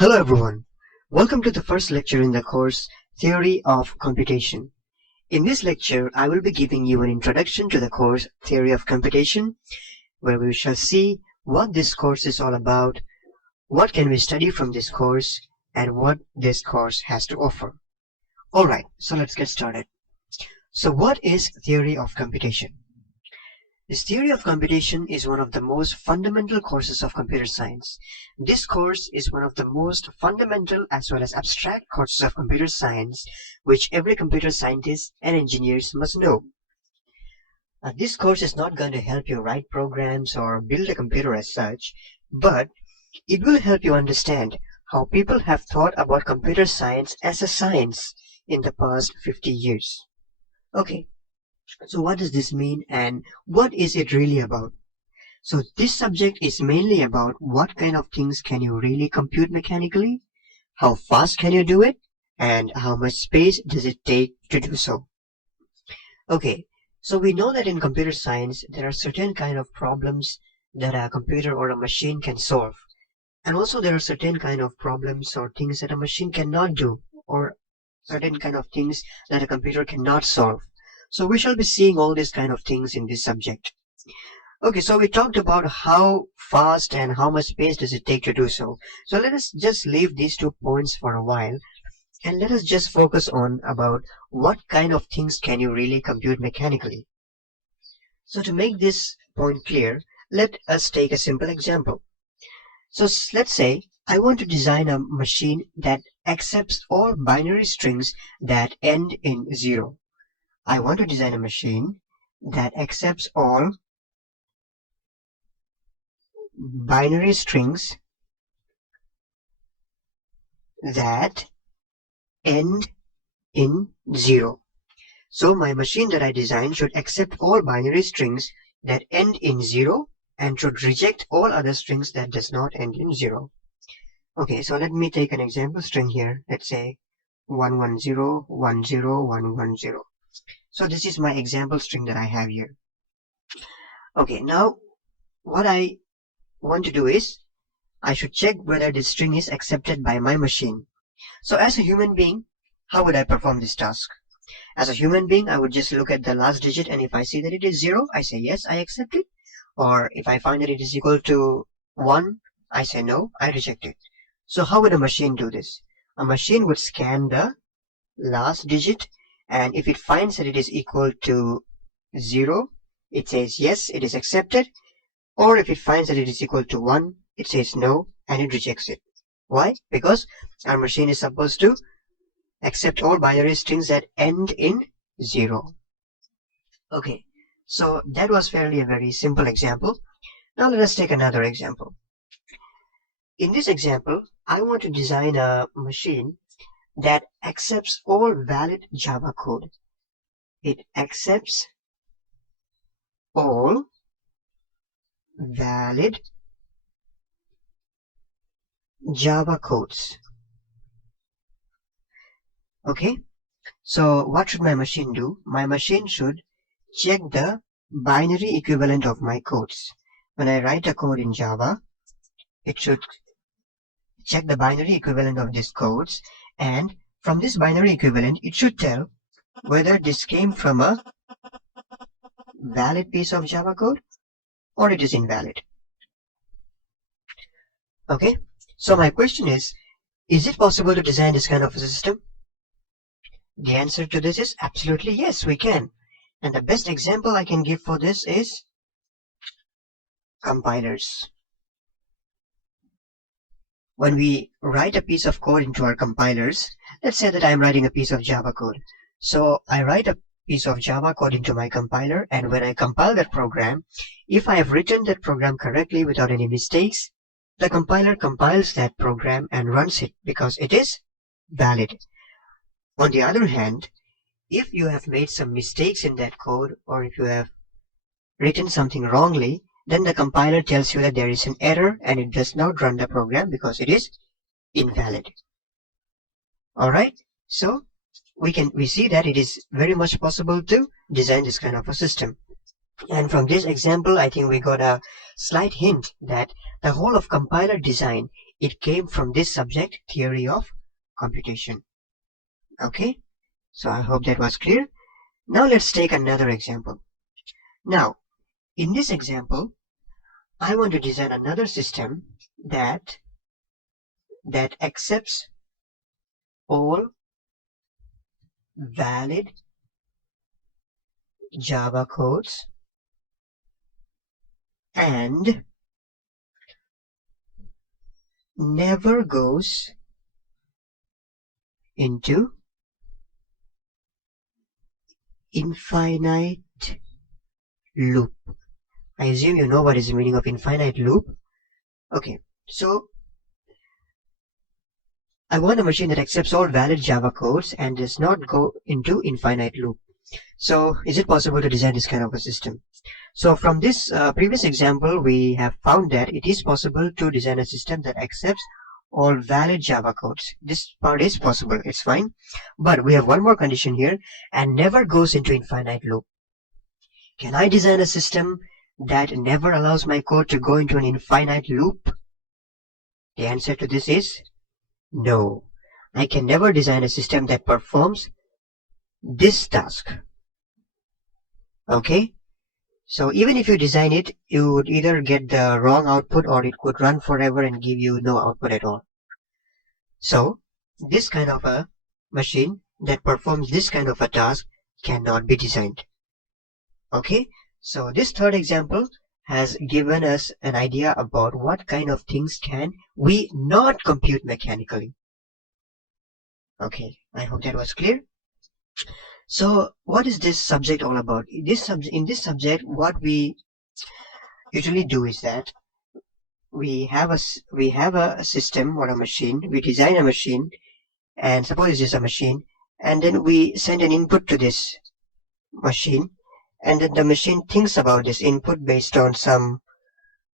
Hello everyone. Welcome to the first lecture in the course Theory of Computation. In this lecture, I will be giving you an introduction to the course Theory of Computation, where we shall see what this course is all about, what can we study from this course, and what this course has to offer. Alright, so let's get started. So what is Theory of Computation? This theory of computation is one of the most fundamental courses of computer science. This course is one of the most fundamental as well as abstract courses of computer science, which every computer scientist and engineers must know. This course is not going to help you write programs or build a computer as such, but it will help you understand how people have thought about computer science as a science in the past 50 years. Okay. So what does this mean and what is it really about? So this subject is mainly about what kind of things can you really compute mechanically, how fast can you do it, and how much space does it take to do so. Okay, so we know that in computer science there are certain kind of problems that a computer or a machine can solve. And also there are certain kind of problems or things that a machine cannot do, or certain kind of things that a computer cannot solve. So we shall be seeing all these kind of things in this subject. Okay, so we talked about how fast and how much space does it take to do so. So let us just leave these 2 points for a while and let us just focus on about what kind of things can you really compute mechanically. So to make this point clear, let us take a simple example. So let's say I want to design a machine that accepts all binary strings that end in 0. I want to design a machine that accepts all binary strings that end in 0. So my machine that I design should accept all binary strings that end in 0 and should reject all other strings that does not end in 0. Okay, so let me take an example string here. Let's say 110, 10, 110. So this is my example string that I have here. Okay, now what I want to do is I should check whether this string is accepted by my machine. So as a human being, how would I perform this task? As a human being, I would just look at the last digit, and if I see that it is 0, I say yes, I accept it. Or if I find that it is equal to 1, I say no, I reject it. So how would a machine do this? A machine would scan the last digit, and if it finds that it is equal to 0, it says yes, it is accepted. Or if it finds that it is equal to 1, it says no, and it rejects it. Why? Because our machine is supposed to accept all binary strings that end in 0. Okay, so that was fairly a very simple example. Now let us take another example. In this example, I want to design a machine that accepts all valid Java code. It accepts all valid Java codes. Okay, so what should my machine do? My machine should check the binary equivalent of my codes. When I write a code in Java, it should check the binary equivalent of these codes, and from this binary equivalent, it should tell whether this came from a valid piece of Java code or it is invalid. Okay, so my question is it possible to design this kind of a system? The answer to this is absolutely yes, we can. And the best example I can give for this is compilers. When we write a piece of code into our compilers, let's say that I'm writing a piece of Java code. So I write a piece of Java code into my compiler, and when I compile that program, if I have written that program correctly without any mistakes, the compiler compiles that program and runs it because it is valid. On the other hand, if you have made some mistakes in that code, or if you have written something wrongly, then the compiler tells you that there is an error and it does not run the program because it is invalid. Alright, so we see that it is very much possible to design this kind of a system. And from this example, I think we got a slight hint that the whole of compiler design it came from this subject, theory of computation. Okay, so I hope that was clear. Now let's take another example. Now, in this example, I want to design another system that accepts all valid Java codes and never goes into infinite loop. I assume you know what is the meaning of infinite loop. Okay, so I want a machine that accepts all valid Java codes and does not go into infinite loop. So is it possible to design this kind of a system? So from this previous example, we have found that it is possible to design a system that accepts all valid Java codes. This part is possible, it's fine. But we have one more condition here, and never goes into infinite loop. Can I design a system that never allows my code to go into an infinite loop? The answer to this is no. I can never design a system that performs this task. Okay? So even if you design it, you would either get the wrong output or it could run forever and give you no output at all. So this kind of a machine that performs this kind of a task cannot be designed. Okay, so this third example has given us an idea about what kind of things can we not compute mechanically. Okay, I hope that was clear. So what is this subject all about? In this subject, what we usually do is that we have a system or a machine. We design a machine, and suppose this is a machine, and then we send an input to this machine, and then the machine thinks about this input based on some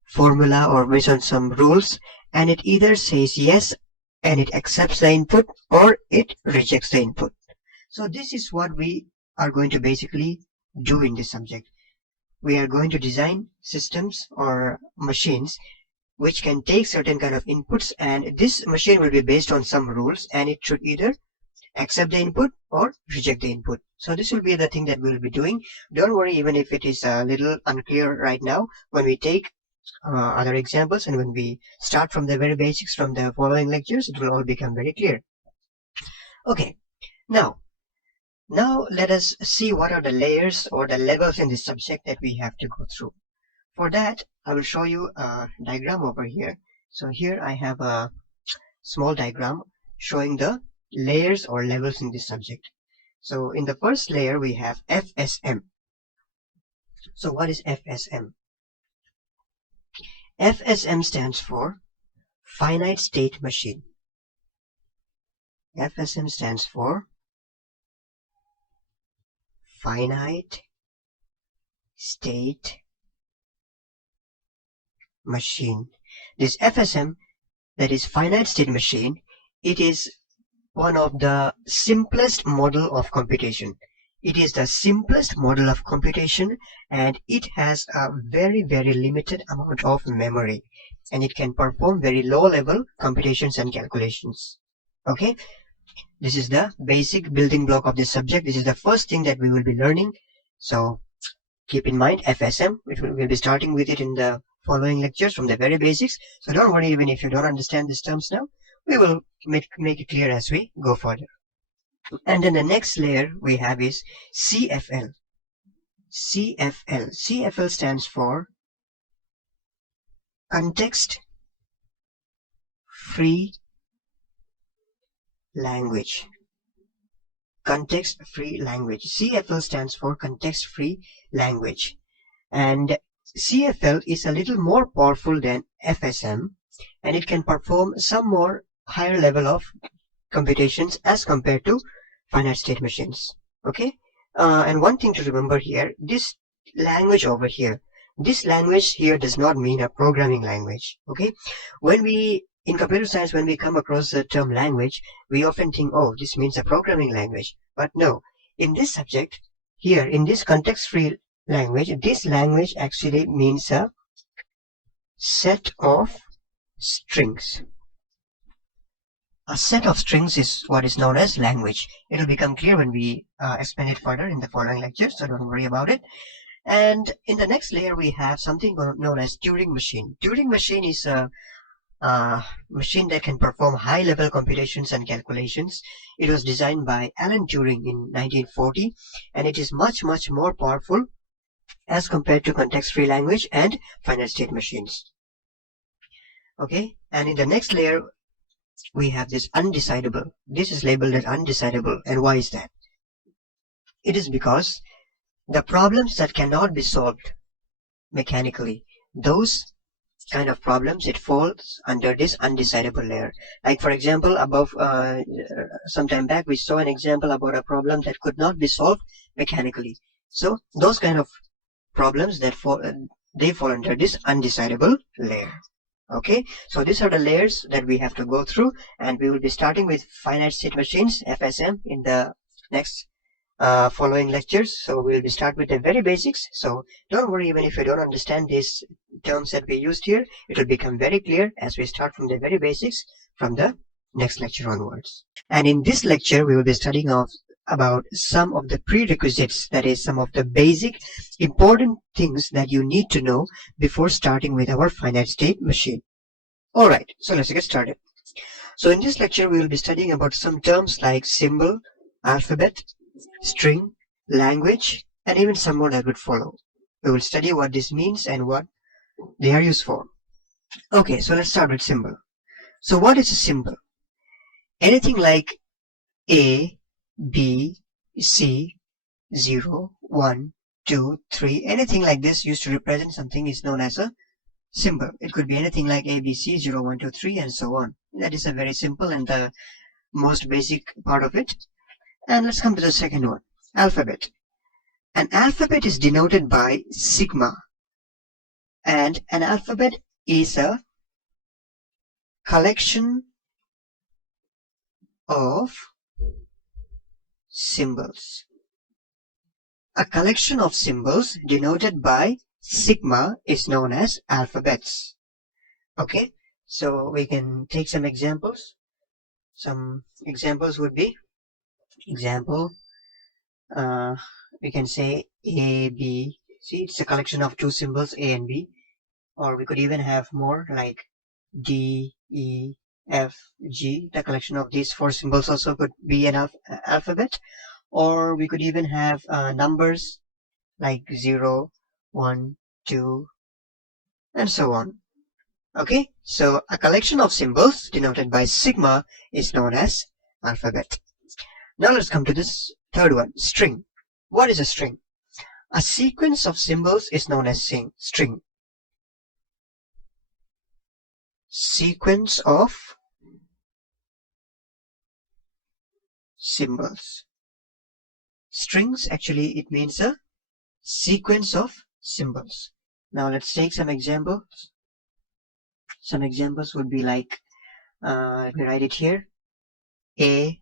formula or based on some rules, and it either says yes and it accepts the input or it rejects the input. So this is what we are going to basically do in this subject. We are going to design systems or machines which can take certain kind of inputs, and this machine will be based on some rules, and it should either accept the input or reject the input. So this will be the thing that we will be doing. Don't worry even if it is a little unclear right now. When we take other examples and when we start from the very basics from the following lectures, it will all become very clear. Okay, now let us see what are the layers or the levels in this subject that we have to go through. For that, I will show you a diagram over here. So here I have a small diagram showing the layers or levels in this subject. So in the first layer we have FSM. So what is FSM? FSM stands for finite state machine. FSM stands for finite state machine. This FSM, that is finite state machine, it is one of the simplest model of computation. It is the simplest model of computation, and it has a very limited amount of memory, and it can perform very low level computations and calculations. Okay, this is the basic building block of this subject. This is the first thing that we will be learning. So keep in mind FSM, we'll be starting with it in the following lectures from the very basics. So don't worry even if you don't understand these terms now. We will make it clear as we go further. And then the next layer we have is CFL. CFL stands for context free language. Context free language. CFL stands for context free language. And CFL is a little more powerful than FSM, and it can perform some more higher level of computations as compared to finite state machines. Okay, and one thing to remember here, this language over here, this language here does not mean a programming language. Okay, when we in computer science, when we come across the term language, we often think, oh, this means a programming language. But no, in this subject here, in this context free language, this language actually means a set of strings. A set of strings is what is known as language. It will become clear when we explain it further in the following lecture, so don't worry about it. And in the next layer, we have something known as Turing machine. Turing machine is a machine that can perform high-level computations and calculations. It was designed by Alan Turing in 1940, and it is much, much more powerful as compared to context-free language and finite state machines. Okay, and in the next layer, we have this undecidable. This is labeled as undecidable, and why is that? It is because the problems that cannot be solved mechanically, those kind of problems, it falls under this undecidable layer. Like for example, above some time back we saw an example about a problem that could not be solved mechanically. So those kind of problems that fall, they fall under this undecidable layer. Okay, so these are the layers that we have to go through, and we will be starting with finite state machines, FSM, in the next following lectures. So we'll be start with the very basics. So don't worry, even if you don't understand these terms that we used here, it will become very clear as we start from the very basics from the next lecture onwards. And in this lecture, we will be studying about some of the prerequisites, that is, some of the basic important things that you need to know before starting with our finite state machine. Alright, so let's get started. So in this lecture, we will be studying about some terms like symbol, alphabet, string, language, and even some more that would follow. We will study what this means and what they are used for. Okay, so let's start with symbol. So what is a symbol? Anything like A, B, C, 0, 1, 2, 3, anything like this used to represent something is known as a symbol. It could be anything like A, B, C, 0, 1, 2, 3, and so on. That is a very simple and the most basic part of it. And let's come to the second one, alphabet. An alphabet is denoted by sigma, and an alphabet is a collection of symbols. A collection of symbols denoted by sigma is known as alphabets. Okay, so we can take some examples. Some examples would be, example, we can say A, B, see, it's a collection of two symbols A and B, or we could even have more like D, E, F, G. The collection of these four symbols also could be an alphabet, or we could even have numbers like 0, 1, 2, and so on. Okay, so a collection of symbols denoted by sigma is known as alphabet. Now let's come to this third one, string. What is a string? A sequence of symbols is known as string. Sequence of symbols. Strings, actually, it means a sequence of symbols. Now let's take some examples. Some examples would be like, let me write it here, A,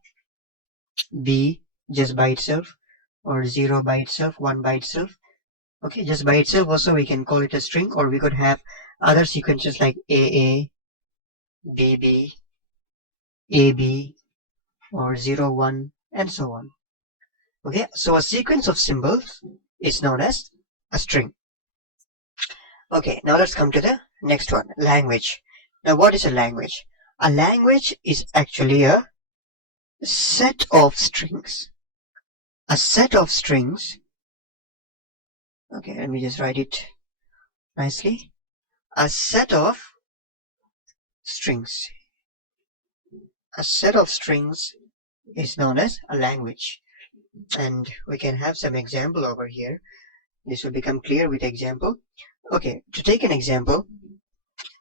B just by itself, or 0 by itself, 1 by itself. Okay, just by itself also we can call it a string, or we could have other sequences like AA, BB, AB, or 0, 1, and so on. Okay, so a sequence of symbols is known as a string. Okay, now let's come to the next one, language. Now what is a language? A language is actually a set of strings. A set of strings. Okay, let me just write it nicely. A set of strings. A set of strings is known as a language. And we can have some example over here. This will become clear with example. Okay, to take an example,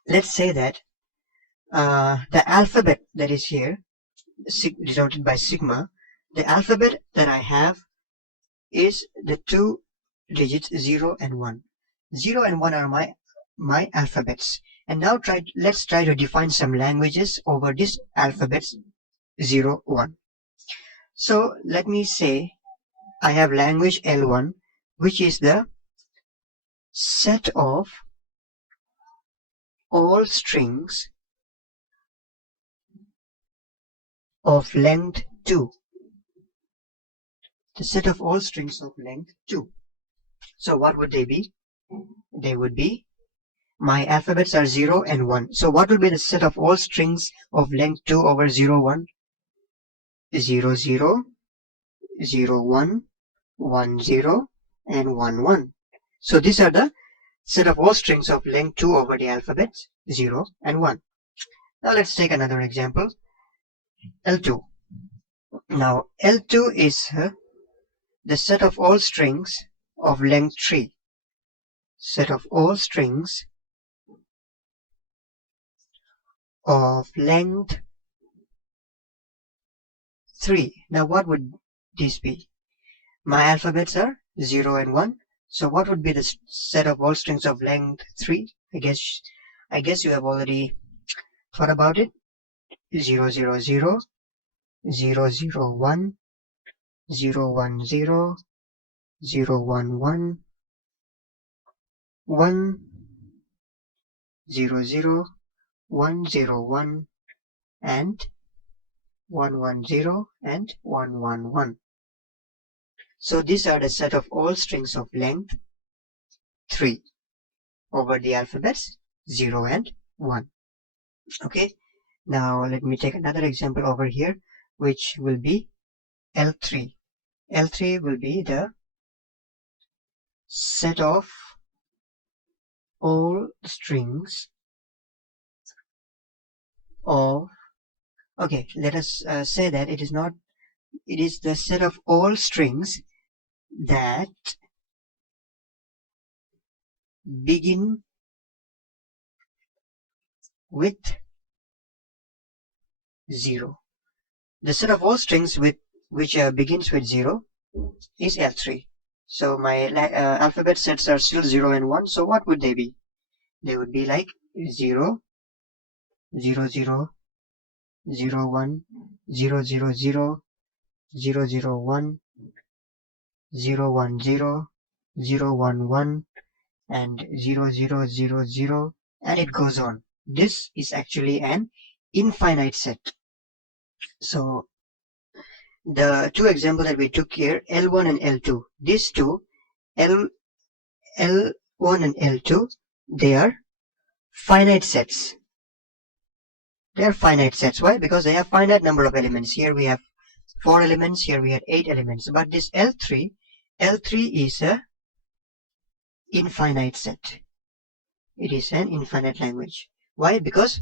let's say that the alphabet that is here, denoted by sigma, the alphabet that I have is the two digits 0 and 1. 0 and 1 are my alphabets. And now let's try to define some languages over these alphabets 0, 1. So let me say I have language L1, which is the set of all strings of length 2. The set of all strings of length 2. So what would they be? They would be, my alphabets are 0 and 1. So what will be the set of all strings of length 2 over 0, 1? 0, 0, 0, 1, 1, 0, and 1, 1. So these are the set of all strings of length 2 over the alphabets 0 and 1. Now let's take another example, L2. Now L2 is the set of all strings of length 3. Set of all strings of length 3. Now what would this be? My alphabets are 0 and 1. So what would be the set of all strings of length 3? I guess you have already thought about it. 0, 0, 0, 0, 0, 1, 0, 1, 0, 0, 1, 1, 1, 0, 0, 1, 0, 1, and 1, 1, 0, and 1, 1, 1. So these are the set of all strings of length 3 over the alphabets 0 and 1. Okay, now let me take another example over here, which will be L3. L3 will be the set of all strings of, okay, let us say that it is the set of all strings that begin with 0. The set of all strings which begins with 0 is L3. So my alphabet sets are still 0 and 1. So what would they be? They would be like 0, 0, 0, 0, 1, 0, 0, 0, 0, 0, 1, 0, 1, 0, 0, 1, 1, and 0, 0, 0, 0, and it goes on. This is actually an infinite set. So the two examples that we took here, L1 and L2, these two, L1 and L2, they are finite sets. They are finite sets. Why? Because they have finite number of elements. Here we have 4 elements, here we have 8 elements. But this L3 is a infinite set. It is an infinite language. Why? Because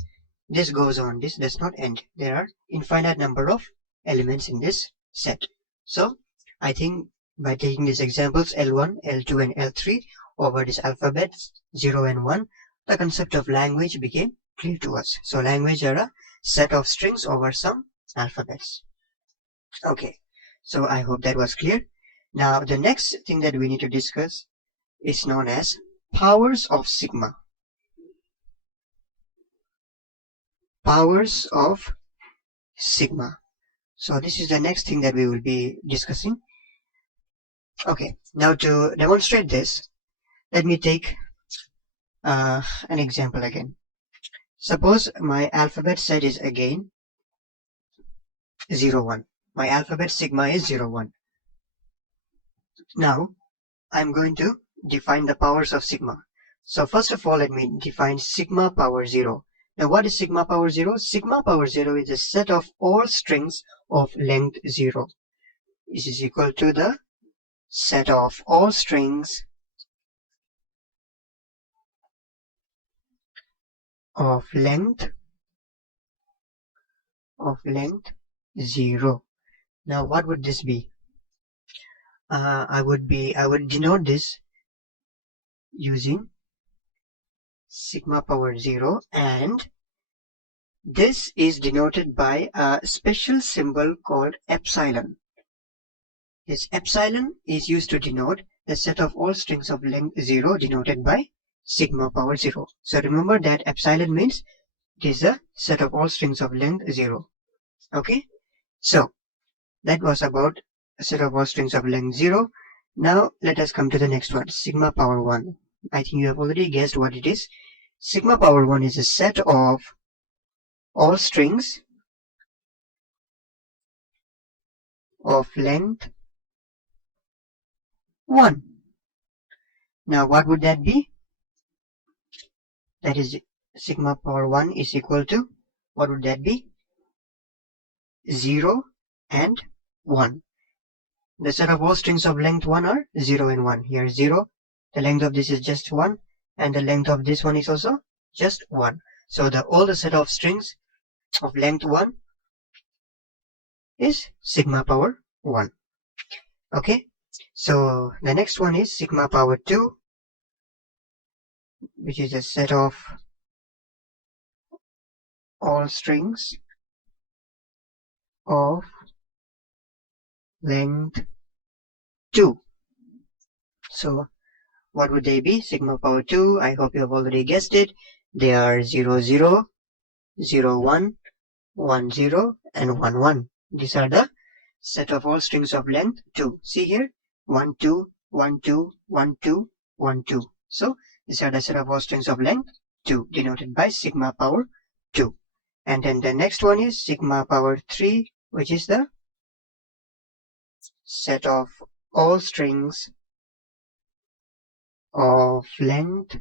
this goes on. This does not end. There are infinite number of elements in this set. So I think by taking these examples L1, L2, and L3 over these alphabets 0 and 1, the concept of language became clear to us. So language are a set of strings over some alphabets. Okay, so I hope that was clear. Now the next thing that we need to discuss is known as powers of sigma. Powers of sigma. So this is the next thing that we will be discussing. Okay, now to demonstrate this, let me take an example again. Suppose my alphabet set is again 0, 1. My alphabet sigma is 0, 1. Now I'm going to define the powers of sigma. So first of all, let me define sigma power 0. Now what is sigma power 0? Sigma power 0 is a set of all strings of length 0. This is equal to the set of all strings of length 0. Now what would this be? I would denote this using sigma power 0, and this is denoted by a special symbol called epsilon. This epsilon is used to denote the set of all strings of length 0 denoted by sigma power 0. So remember that epsilon means it is a set of all strings of length 0. Okay, so that was about a set of all strings of length 0. Now let us come to the next one, sigma power 1. I think you have already guessed what it is. Sigma power 1 is a set of all strings of length 1. Now what would that be? That is sigma power 1 is equal to, what would that be? 0 and 1. The set of all strings of length 1 are 0 and 1. Here 0, the length of this is just 1, and the length of this one is also just 1. So all the set of strings of length 1 is sigma power 1. Okay, so the next one is sigma power 2, which is a set of all strings of length 2. So what would they be? Sigma power 2, I hope you have already guessed it. They are 0, 0, 0, 1, 1, 0, and 1, 1. These are the set of all strings of length 2. See here, 1, 2, 1, 2, 1, 2, 1, 2. So these are the set of all strings of length 2, denoted by sigma power 2. And then the next one is sigma power 3, which is the set of all strings of length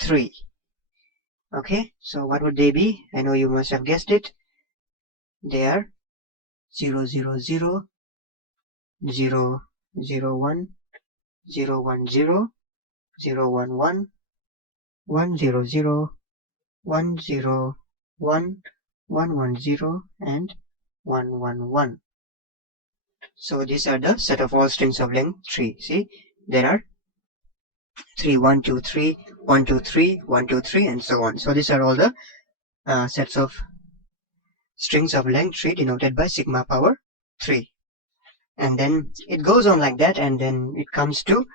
3. Okay, so what would they be? I know you must have guessed it. They are 0, 0, 0, 0, 0, 1, 0, 1, 0, 0, 1, 1, 1, 0, 0, 1, 0, 1, 1, 1, 0, and 1, 1, 1. So these are the set of all strings of length 3. See, there are 3, 1, 2, 3, 1, 2, 3, 1, 2, 3, and so on. So these are all the sets of strings of length 3 denoted by sigma power 3. And then it goes on like that, and then it comes to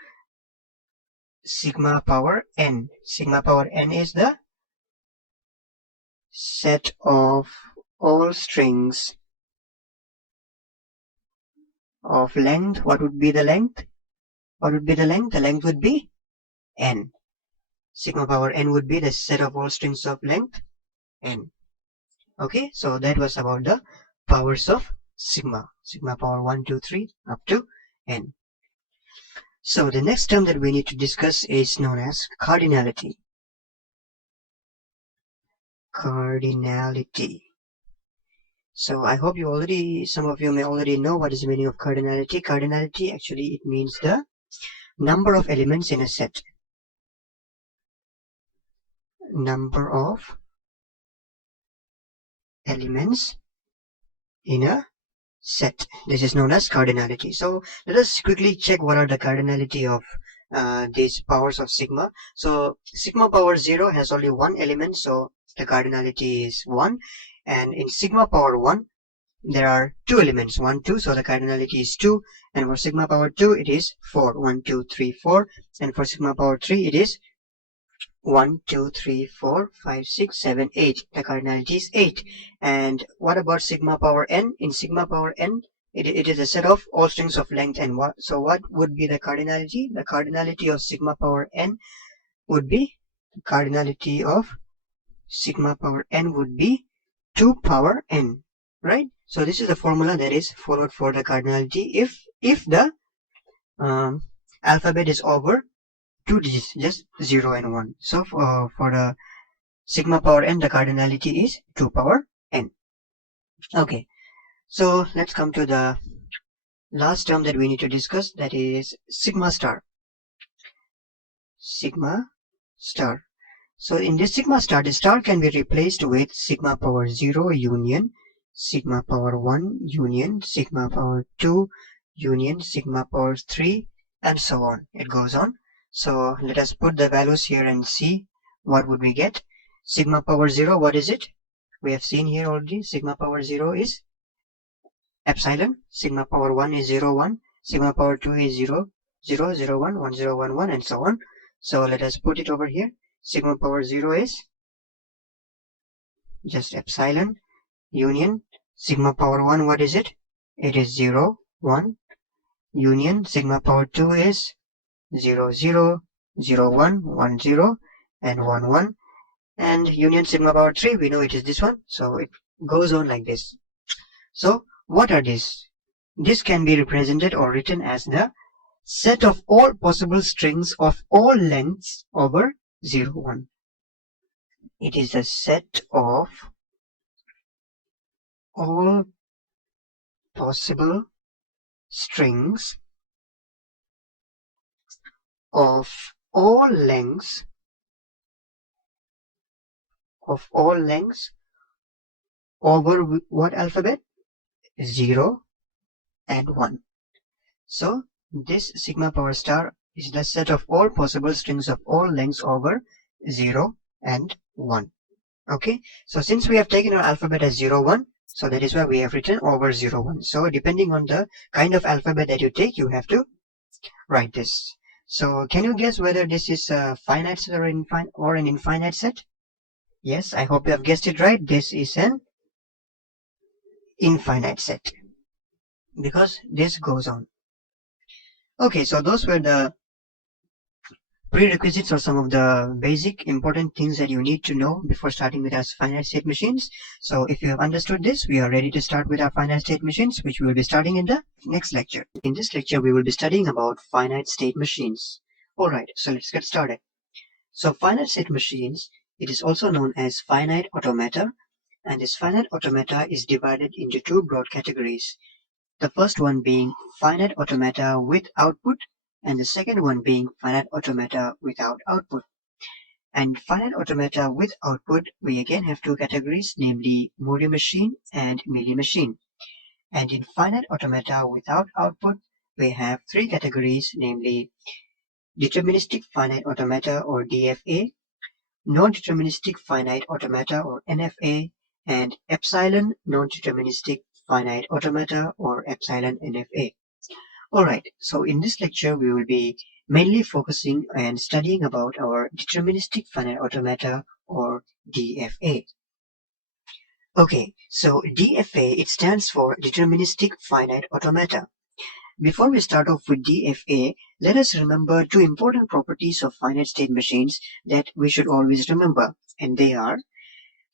sigma power n. Sigma power n is the set of all strings of length. What would be the length? What would be the length? The length would be n. Sigma power n would be the set of all strings of length n. Okay, so that was about the powers of sigma. Sigma power 1, 2, 3 up to n. So the next term that we need to discuss is known as cardinality. Cardinality. So I hope some of you may already know what is the meaning of cardinality. Cardinality, actually, it means the number of elements in a set. Number of elements in a set. This is known as cardinality. So let us quickly check what are the cardinality of these powers of sigma. So sigma power 0 has only one element, so the cardinality is 1. And in sigma power 1, there are 2 elements, 1, 2, so the cardinality is 2. And for sigma power 2, it is 4, 1, 2, 3, 4. And for sigma power 3, it is 1, 2, 3, 4, 5, 6, 7, 8. The cardinality is 8. And what about sigma power n? In sigma power n, it is a set of all strings of length n. So what would be the cardinality? The cardinality of sigma power n would be, the cardinality of sigma power n would be 2 power n, right? So this is the formula that is followed for the cardinality if the alphabet is over 2 digits, just 0 and 1. So for the sigma power n, the cardinality is 2 power n. Okay, so let's come to the last term that we need to discuss, that is sigma star. Sigma star. So in this sigma star, the star can be replaced with sigma power 0 union, sigma power 1 union, sigma power 2 union, sigma power 3, and so on. It goes on. So let us put the values here and see what would we get. Sigma power 0, what is it? We have seen here already. Sigma power 0 is epsilon. Sigma power 1 is 0, 1. Sigma power 2 is 0, 0, 0, 1, 1, 0, 1, 1, and so on. So let us put it over here. Sigma power 0 is just epsilon union. Sigma power 1, what is it? It is 0, 1. Union sigma power 2 is 0, 0, 0, 1, 1, 0, and 1, 1. And union sigma power 3, we know it is this one. So it goes on like this. So what are these? This can be represented or written as the set of all possible strings of all lengths over 0, 1. It is a set of all possible strings of all lengths over what alphabet? 0 and 1. So this sigma power star is the set of all possible strings of all lengths over 0 and 1. Okay, so since we have taken our alphabet as 0, 1, so that is why we have written over 0, 1. So depending on the kind of alphabet that you take, you have to write this. So can you guess whether this is a finite set or an infinite set? Yes, I hope you have guessed it right. This is an infinite set because this goes on. Okay, so those were the prerequisites or some of the basic important things that you need to know before starting with our finite state machines. So if you have understood this, we are ready to start with our finite state machines, which we will be starting in the next lecture. In this lecture, we will be studying about finite state machines. Alright, so let's get started. So finite state machines, it is also known as finite automata, and this finite automata is divided into two broad categories. The first one being finite automata with output, and the second one being finite automata without output. And finite automata with output, we again have two categories, namely Moody machine and Mealy machine. And in finite automata without output, we have three categories, namely deterministic finite automata or DFA, non-deterministic finite automata or NFA, and epsilon non-deterministic finite automata or epsilon NFA. Alright, so in this lecture we will be mainly focusing and studying about our deterministic finite automata or DFA. Okay, so DFA, it stands for deterministic finite automata. Before we start off with DFA, let us remember two important properties of finite state machines that we should always remember, and they are: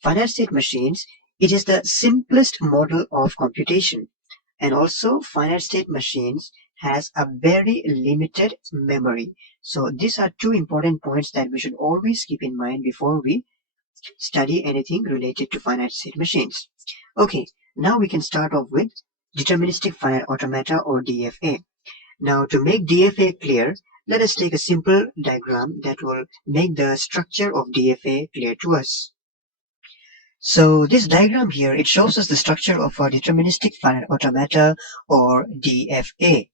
finite state machines, it is the simplest model of computation, and also finite state machines has a very limited memory. So these are two important points that we should always keep in mind before we study anything related to finite state machines. Okay, now we can start off with deterministic finite automata or DFA. Now to make DFA clear, let us take a simple diagram that will make the structure of DFA clear to us. So this diagram here, it shows us the structure of a deterministic finite automata or DFA.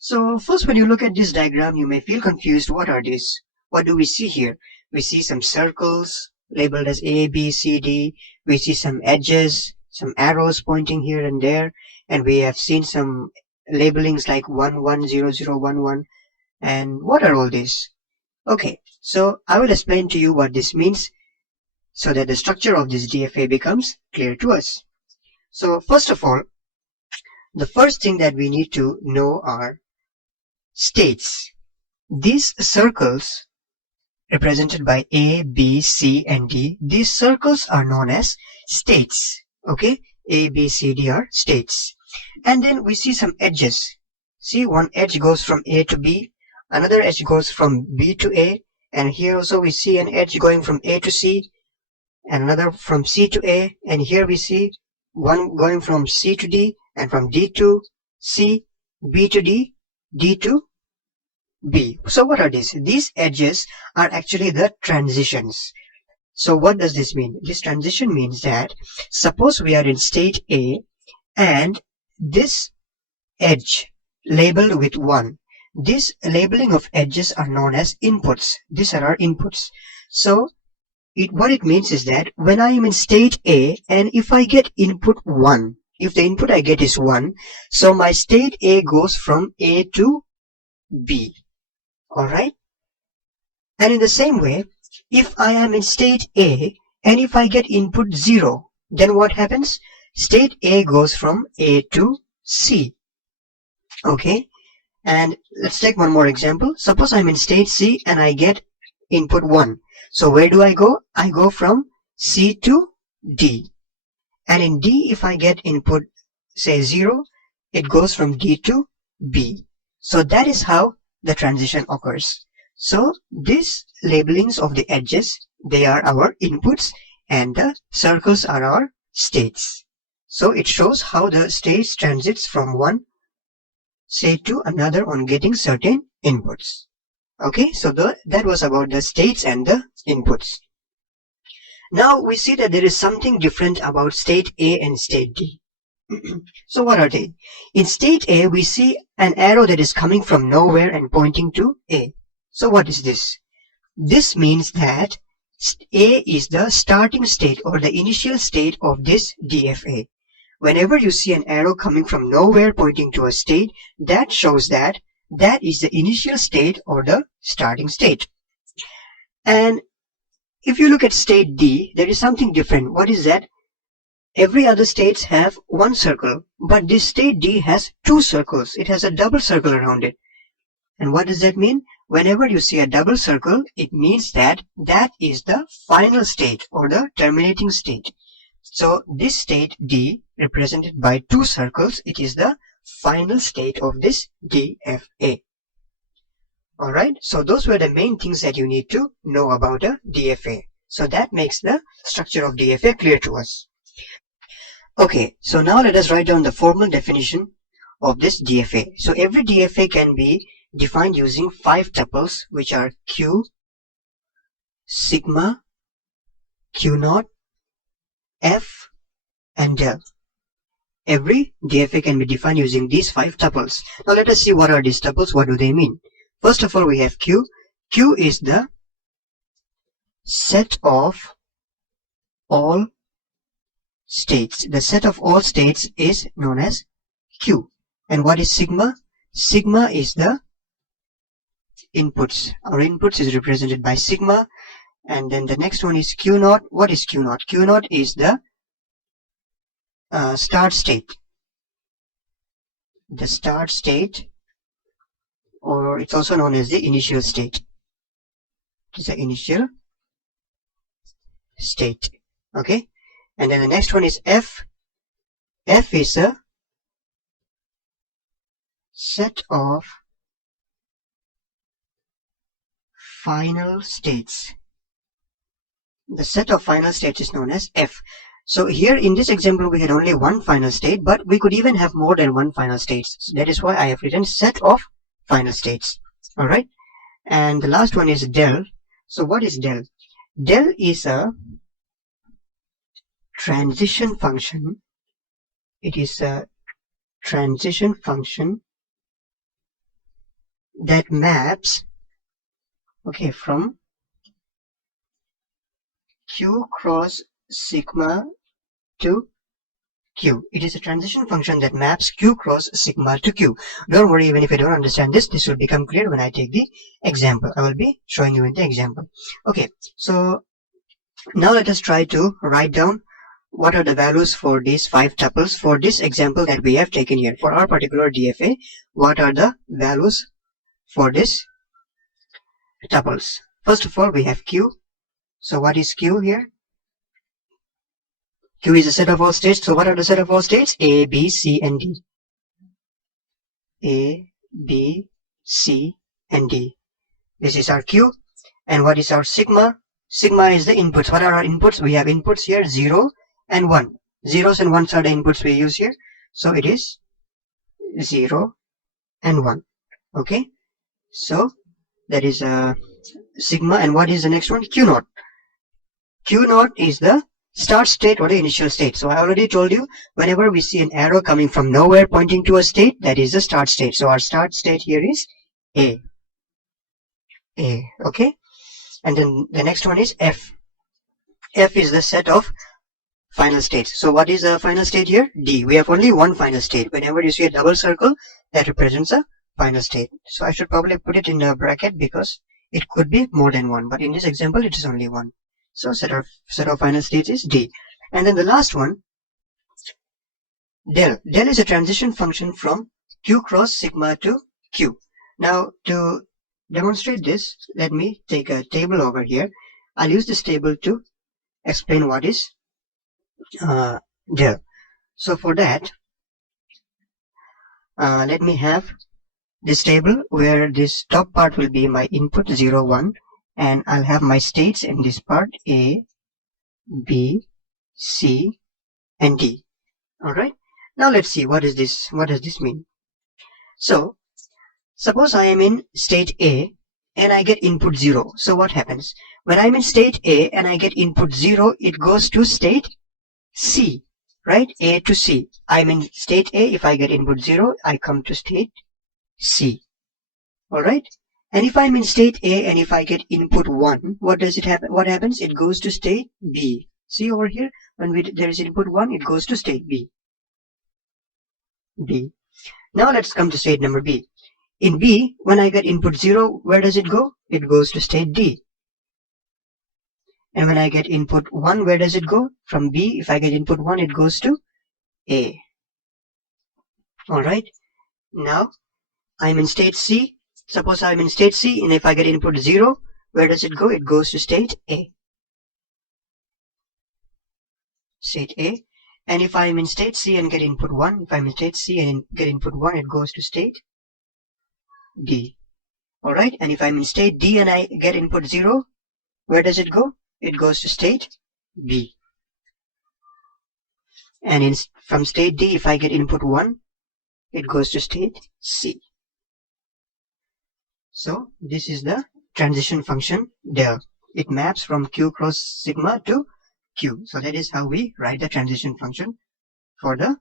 So first, when you look at this diagram, you may feel confused. What are these? What do we see here? We see some circles labeled as A, B, C, D. We see some edges, some arrows pointing here and there, and we have seen some labelings like 1, 1, 0, 0, 1, 1. And what are all these? Okay, so I will explain to you what this means so that the structure of this DFA becomes clear to us. So first of all, the first thing that we need to know are states. These circles represented by A, B, C, and D, these circles are known as states. Okay, A, B, C, D are states. And then we see some edges. See, one edge goes from A to B, another edge goes from B to A, and here also we see an edge going from A to C, and another from C to A, and here we see one going from C to D, and from D to C, B to D, D to B. So what are these? These edges are actually the transitions. So what does this mean? This transition means that suppose we are in state A and this edge labeled with 1. This labeling of edges are known as inputs. These are our inputs. So what it means is that when I am in state A and if I get input 1, if the input I get is 1, so my state A goes from A to B. Alright? And in the same way, if I am in state A and if I get input 0, then what happens? State A goes from A to C. Okay? And let's take one more example. Suppose I'm in state C and I get input 1. So where do I go? I go from C to D. And in D, if I get input say 0, it goes from D to B. So that is how the transition occurs. So these labelings of the edges, they are our inputs, and the circles are our states. So it shows how the states transits from one state to another on getting certain inputs. Okay, so that was about the states and the inputs. Now we see that there is something different about state A and state D. So what are they? In state A, we see an arrow that is coming from nowhere and pointing to A. So what is this? This means that A is the starting state or the initial state of this DFA. Whenever you see an arrow coming from nowhere pointing to a state, that shows that that is the initial state or the starting state. And if you look at state D, there is something different. What is that? Every other states have one circle, but this state D has two circles. It has a double circle around it. And what does that mean? Whenever you see a double circle, it means that that is the final state or the terminating state. So this state D, represented by two circles, it is the final state of this DFA. Alright, so those were the main things that you need to know about a DFA. So that makes the structure of DFA clear to us. Okay, so now let us write down the formal definition of this DFA. So every DFA can be defined using 5 tuples, which are Q, sigma, Q naught, F, and del. Every DFA can be defined using these 5 tuples. Now let us see what are these tuples, what do they mean. First of all, we have Q. Q is the set of all states. The set of all states is known as Q. And what is sigma? Sigma is the inputs. Our inputs is represented by sigma. And then the next one is Q naught. What is Q naught? Q naught is the start state. The start state, or it's also known as the initial state. It is the initial state. Okay. And then the next one is F. F is a set of final states. The set of final states is known as F. So here in this example we had only one final state, but we could even have more than one final states. So that is why I have written set of final states. Alright. And the last one is del. So what is del? Del is a transition function. It is a transition function that maps, okay, from Q cross sigma to Q. It is a transition function that maps Q cross sigma to Q. Don't worry, even if you don't understand this will become clear when I take the example. I will be showing you in the example. Okay, so now let us try to write down what are the values for these 5 tuples for this example that we have taken here. For our particular DFA, what are the values for this tuples? First of all, we have Q. So what is Q here? Q is a set of all states. So what are the set of all states? A, B, C, and D. A, B, C, and D. This is our Q. And what is our sigma? Sigma is the inputs. What are our inputs? We have inputs here 0 and 1. Zeros and ones are the inputs we use here. So it is 0 and 1. Okay. So that is sigma. And what is the next one? Q naught. Q naught is the start state or the initial state. So I already told you, whenever we see an arrow coming from nowhere pointing to a state, that is the start state. So our start state here is A. Okay. And then the next one is F. F is the set of final states. So what is the final state here? D. We have only one final state. Whenever you see a double circle, that represents a final state. So I should probably put it in a bracket because it could be more than one. But in this example, it is only one. So set of final states is D. And then the last one, del. Del is a transition function from Q cross sigma to Q. Now to demonstrate this, let me take a table over here. I'll use this table to explain what is del. So for that, let me have this table where this top part will be my input 0, 1, and I'll have my states in this part A, B, C, and D. Alright, now let's see what does this mean. So suppose I am in state A and I get input 0. So what happens? When I'm in state A and I get input 0, it goes to state C, right? A to C. I'm in state A. If I get input 0, I come to state C. Alright? And if I'm in state A and if I get input 1, what does it happen? What happens? It goes to state B. See over here, when there is input 1, it goes to state B. Now let's come to state number B. In B, when I get input 0, where does it go? It goes to state D. And when I get input 1, where does it go? From B, if I get input 1, it goes to A. Alright, now I'm in state C. Suppose I'm in state C, and if I get input 0, where does it go? It goes to state A. State A. And if I'm in state C and get input 1, if I'm in state C and get input 1, it goes to state D. Alright, and if I'm in state D and I get input 0, where does it go? It goes to state B. And from state D, if I get input 1, it goes to state C. So this is the transition function del. It maps from Q cross sigma to Q. So that is how we write the transition function for the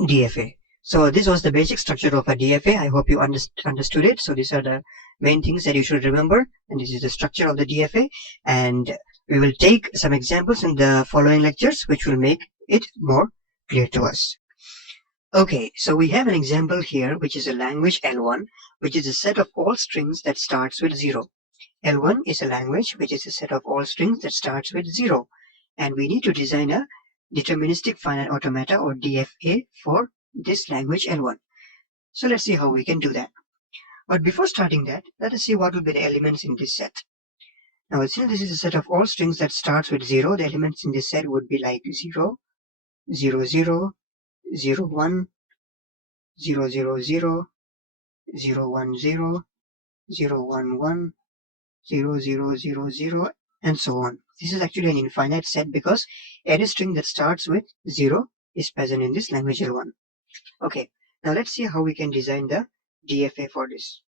DFA. So this was the basic structure of a DFA. I hope you understood it. So these are the main things that you should remember. And this is the structure of the DFA. And we will take some examples in the following lectures, which will make it more clear to us. Okay, so we have an example here, which is a language L1, which is a set of all strings that starts with 0. L1 is a language which is a set of all strings that starts with 0. And we need to design a deterministic finite automata, or DFA, for this language L1. So let's see how we can do that. But before starting that, let us see what will be the elements in this set. Now, since this is a set of all strings that starts with 0, the elements in this set would be like 0, 0, 0, 0, 1, 0, 0, 0, 0, 1, 0, 0, 1, 1, 0, 0, 0, 0, and so on. This is actually an infinite set because any string that starts with 0 is present in this language L1. Okay, now let's see how we can design the DFA for this.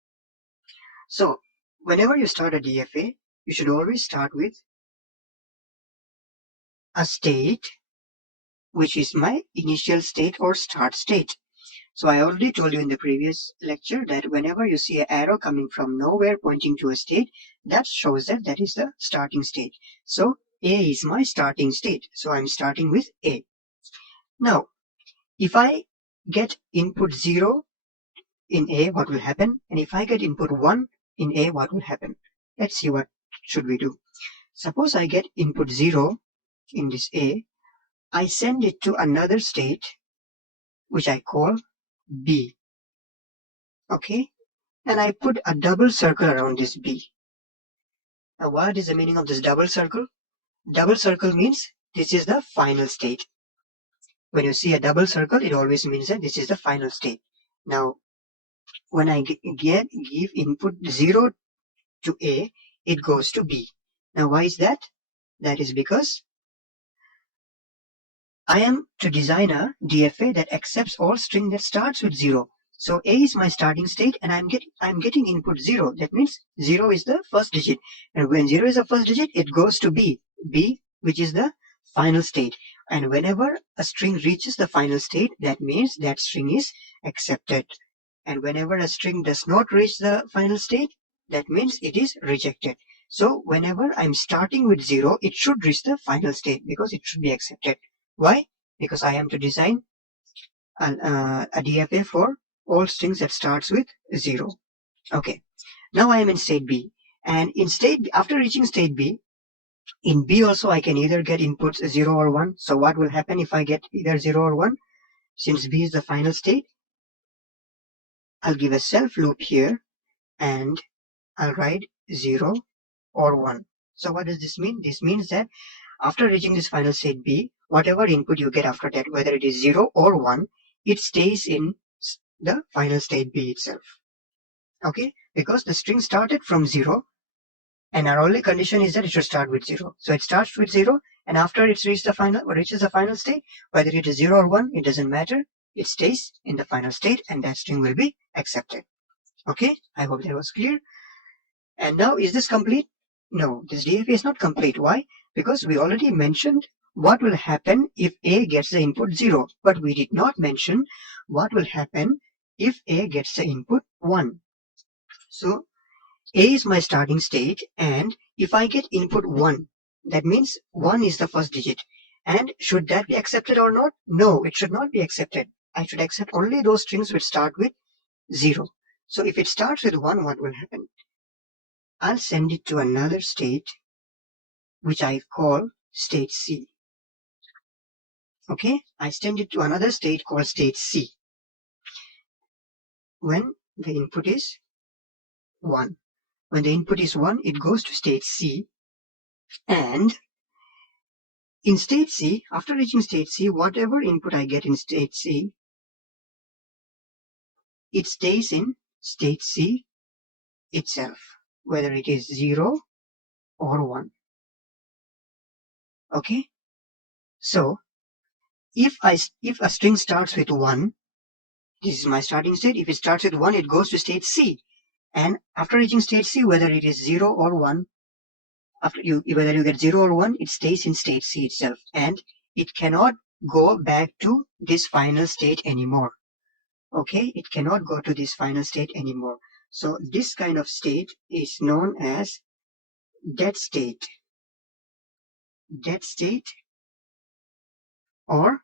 So, whenever you start a DFA, you should always start with a state, which is my initial state or start state. So I already told you in the previous lecture that whenever you see an arrow coming from nowhere pointing to a state, that shows that that is the starting state. So A is my starting state. So I'm starting with A. Now, if I get input 0 in A, what will happen? And if I get input 1 in A, what will happen? Let's see what should we do. Suppose I get input 0 in this A. I send it to another state, which I call B. Okay, and I put a double circle around this B. Now what is the meaning of this double circle? Double circle means this is the final state. When you see a double circle, it always means that this is the final state. Now when I give input 0 to A, it goes to B. Now why is that? That is because I am to design a DFA that accepts all string that starts with 0. So A is my starting state and I'm getting input 0. That means 0 is the first digit. And when 0 is the first digit, it goes to B. B, which is the final state. And whenever a string reaches the final state, that means that string is accepted. And whenever a string does not reach the final state, that means it is rejected. So whenever I'm starting with 0, it should reach the final state because it should be accepted. Why? Because I am to design a DFA for all strings that starts with 0. Okay, now I am in state B. And in state B, after reaching state B, in B also I can either get inputs 0 or 1. So what will happen if I get either 0 or 1? Since B is the final state, I'll give a self loop here and I'll write 0 or 1. So what does this mean? This means that after reaching this final state B, whatever input you get after that, whether it is 0 or 1, it stays in the final state B itself. Okay, because the string started from 0, and our only condition is that it should start with 0. So it starts with 0, and after it reaches the final state, whether it is 0 or 1, it doesn't matter. It stays in the final state, and that string will be accepted. Okay, I hope that was clear. And now, is this complete? No, this DFA is not complete. Why? Because we already mentioned what will happen if A gets the input 0, but we did not mention what will happen if A gets the input 1. So A is my starting state, and if I get input 1, that means 1 is the first digit. And should that be accepted or not? No, it should not be accepted. I should accept only those strings which start with 0. So if it starts with 1, what will happen? I'll send it to another state, which I call state C. Okay, I send it to another state called state C when the input is 1. When the input is 1, it goes to state C, and in state C, after reaching state C, whatever input I get in state C, it stays in state C itself, whether it is 0 or 1. Okay, so if a string starts with 1, this is my starting state. If it starts with 1, it goes to state C. And after reaching state C, whether it is 0 or 1, whether you get 0 or 1, it stays in state C itself. And it cannot go back to this final state anymore. Okay, it cannot go to this final state anymore. So this kind of state is known as dead state. Dead state, or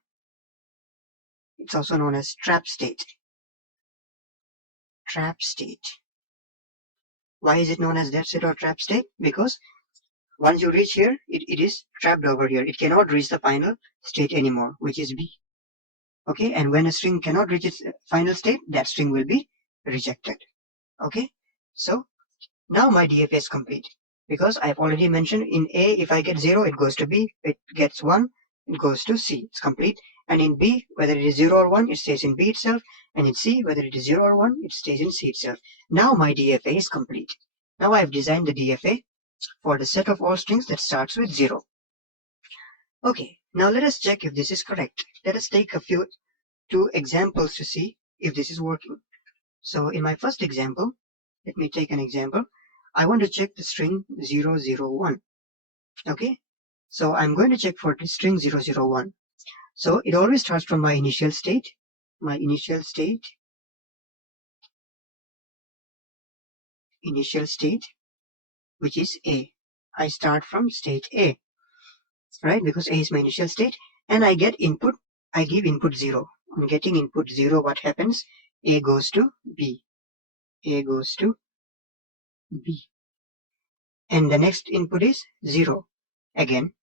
it's also known as trap state. Trap state. Why is it known as dead state or trap state? Because once you reach here, it is trapped over here. It cannot reach the final state anymore, which is B. Okay, and when a string cannot reach its final state, that string will be rejected. Okay, so now my DFA is complete, because I've already mentioned in A, if I get 0, it goes to B. It gets 1, it goes to C. It's complete. And in B, whether it is 0 or 1, it stays in B itself. And in C, whether it is 0 or 1, it stays in C itself. Now my DFA is complete. Now I've designed the DFA for the set of all strings that starts with 0. Okay, now let us check if this is correct. Let us take two examples to see if this is working. So in my first example, let me take an example. I want to check the string 001. Okay, so I'm going to check for the string 001. So it always starts from my initial state. My initial state, which is A. I start from state A, right? Because A is my initial state, and I get input. I give input 0. On getting input 0, what happens? A goes to B. A goes to B. And the next input is 0 again.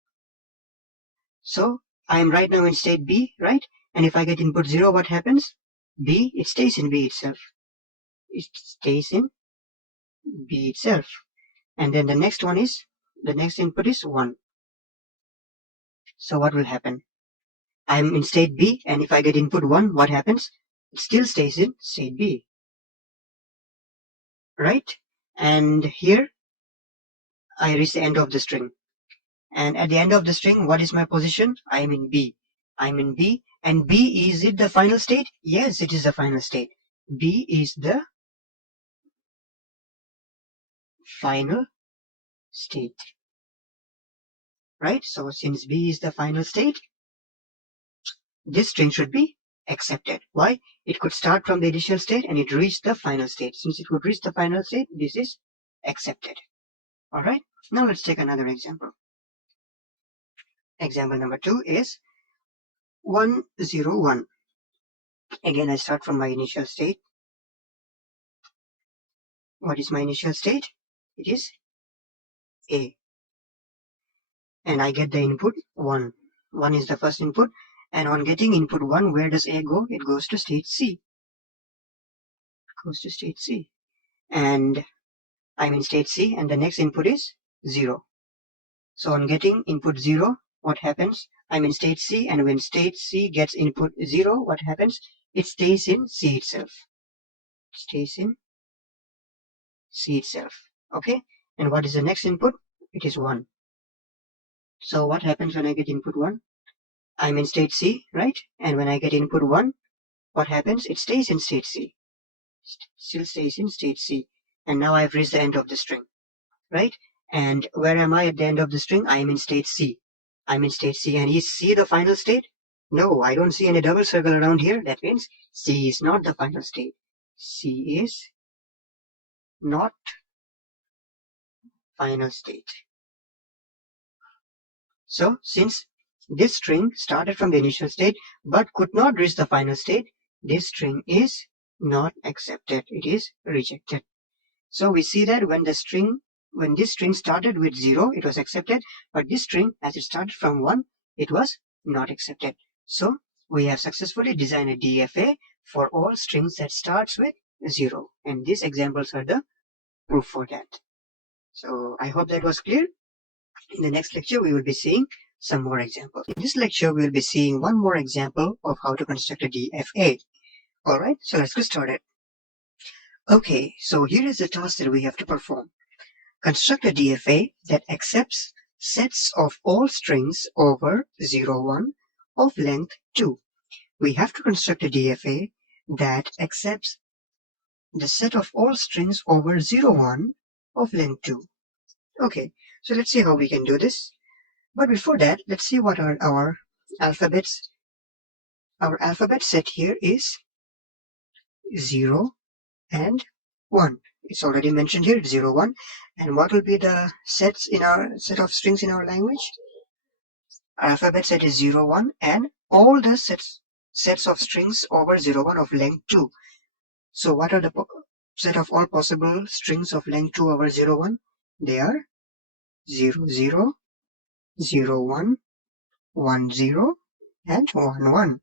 So I am right now in state B, right? And if I get input 0, what happens? B, it stays in B itself. It stays in B itself. And then the next input is 1. So what will happen? I'm in state B, and if I get input 1, what happens? It still stays in state B, right? And here, I reach the end of the string. And at the end of the string, what is my position? I am in B. I'm in B. And B, is it the final state? Yes, it is the final state. B is the final state. Right? So since B is the final state, this string should be accepted. Why? It could start from the initial state and it reached the final state. Since it could reach the final state, this is accepted. Alright? Now let's take another example. Example number 2 is 101. Again, I start from my initial state. What is my initial state? It is A. And I get the input 1. 1 is the first input. And on getting input 1, where does A go? It goes to state C. It goes to state C. And I'm in state C, and the next input is 0. So on getting input 0, what happens? I'm in state C, and when state C gets input 0, what happens? it stays in C itself. It stays in C itself. Okay, and what is the next input? It is 1. So what happens when I get input 1? I'm in state C, right? And when I get input 1, what happens? It stays in state C. Still stays in state C. And now I've reached the end of the string, right? And where am I at the end of the string? I am in state C. I'm in state C. And is C the final state? No, I don't see any double circle around here. That means C is not the final state. C is not final state. So since this string started from the initial state but could not reach the final state, this string is not accepted. It is rejected. So we see that when this string started with 0, it was accepted, but this string, as it started from 1, it was not accepted. So we have successfully designed a DFA for all strings that starts with 0, and these examples are the proof for that. So I hope that was clear. In the next lecture, we will be seeing some more examples. In this lecture, we will be seeing one more example of how to construct a DFA. Alright, so let's get started. Okay, so here is the task that we have to perform. Construct a DFA that accepts sets of all strings over 0, 1 of length 2. We have to construct a DFA that accepts the set of all strings over 0, 1 of length 2. Okay, so let's see how we can do this. But before that, let's see what are our alphabets. Our alphabet set here is 0 and 1. It's already mentioned here, 0, 1. And what will be the sets in our set of strings in our language? Our alphabet set is 0, 1, and all the sets of strings over 0, 1 of length 2. So what are the set of all possible strings of length 2 over 0, 1? They are 0, 0, 0, 1, 1, 0, and 1, 1.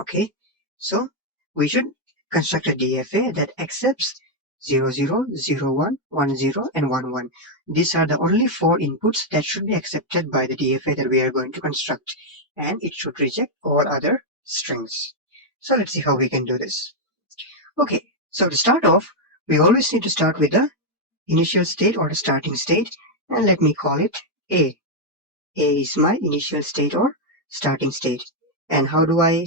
Okay, so we should construct a DFA that accepts 0, 0, 0, 1, 1, 0, and 1, 1. These are the only 4 inputs that should be accepted by the DFA that we are going to construct, and it should reject all other strings. So let's see how we can do this. Okay, so to start off, we always need to start with the initial state or the starting state, and let me call it A. A is my initial state or starting state. And how do I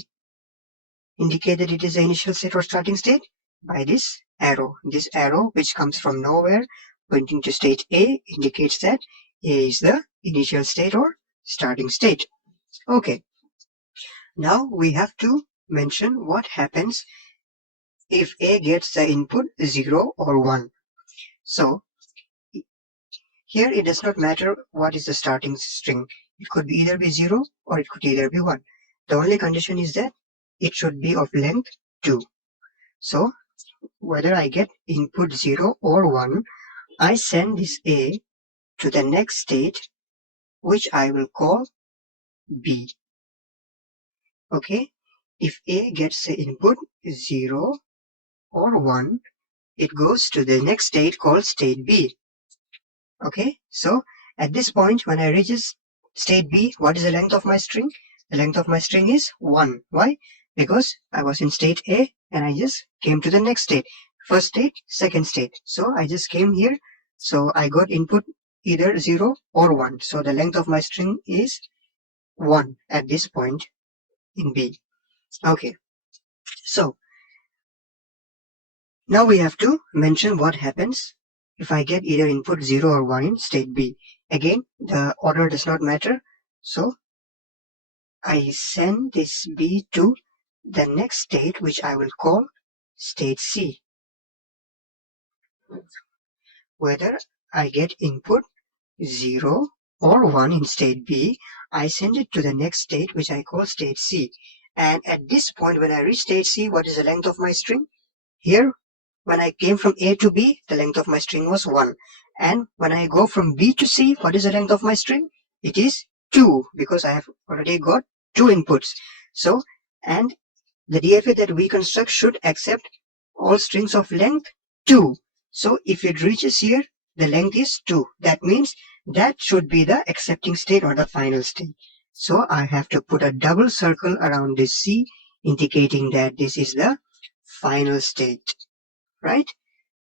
indicate that it is the initial state or starting state? By this arrow. This arrow, which comes from nowhere, pointing to state A, indicates that A is the initial state or starting state. Okay. Now we have to mention what happens if A gets the input 0 or 1. So here it does not matter what is the starting string. It could either be 0 or it could either be 1. The only condition is that it should be of length 2. So whether I get input 0 or 1, I send this A to the next state, which I will call B. Okay, if A gets the input 0 or 1, it goes to the next state called state B. Okay, so at this point, when I reach state B, what is the length of my string? The length of my string is 1. Why? Because I was in state A and I just came to the next state. First state, second state. So I just came here. So I got input either 0 or 1. So the length of my string is 1 at this point in B. Okay. So now we have to mention what happens if I get either input 0 or 1 in state B. Again, the order does not matter. So I send this B to the next state, which I will call state C. Whether I get input 0 or 1 in state B, I send it to the next state, which I call state C. And at this point, when I reach state C, what is the length of my string? Here, when I came from A to B, the length of my string was 1. And when I go from B to C, what is the length of my string? It is 2, because I have already got 2 inputs. So, and the DFA that we construct should accept all strings of length 2. So if it reaches here, the length is 2. That means that should be the accepting state or the final state. So I have to put a double circle around this C indicating that this is the final state, right?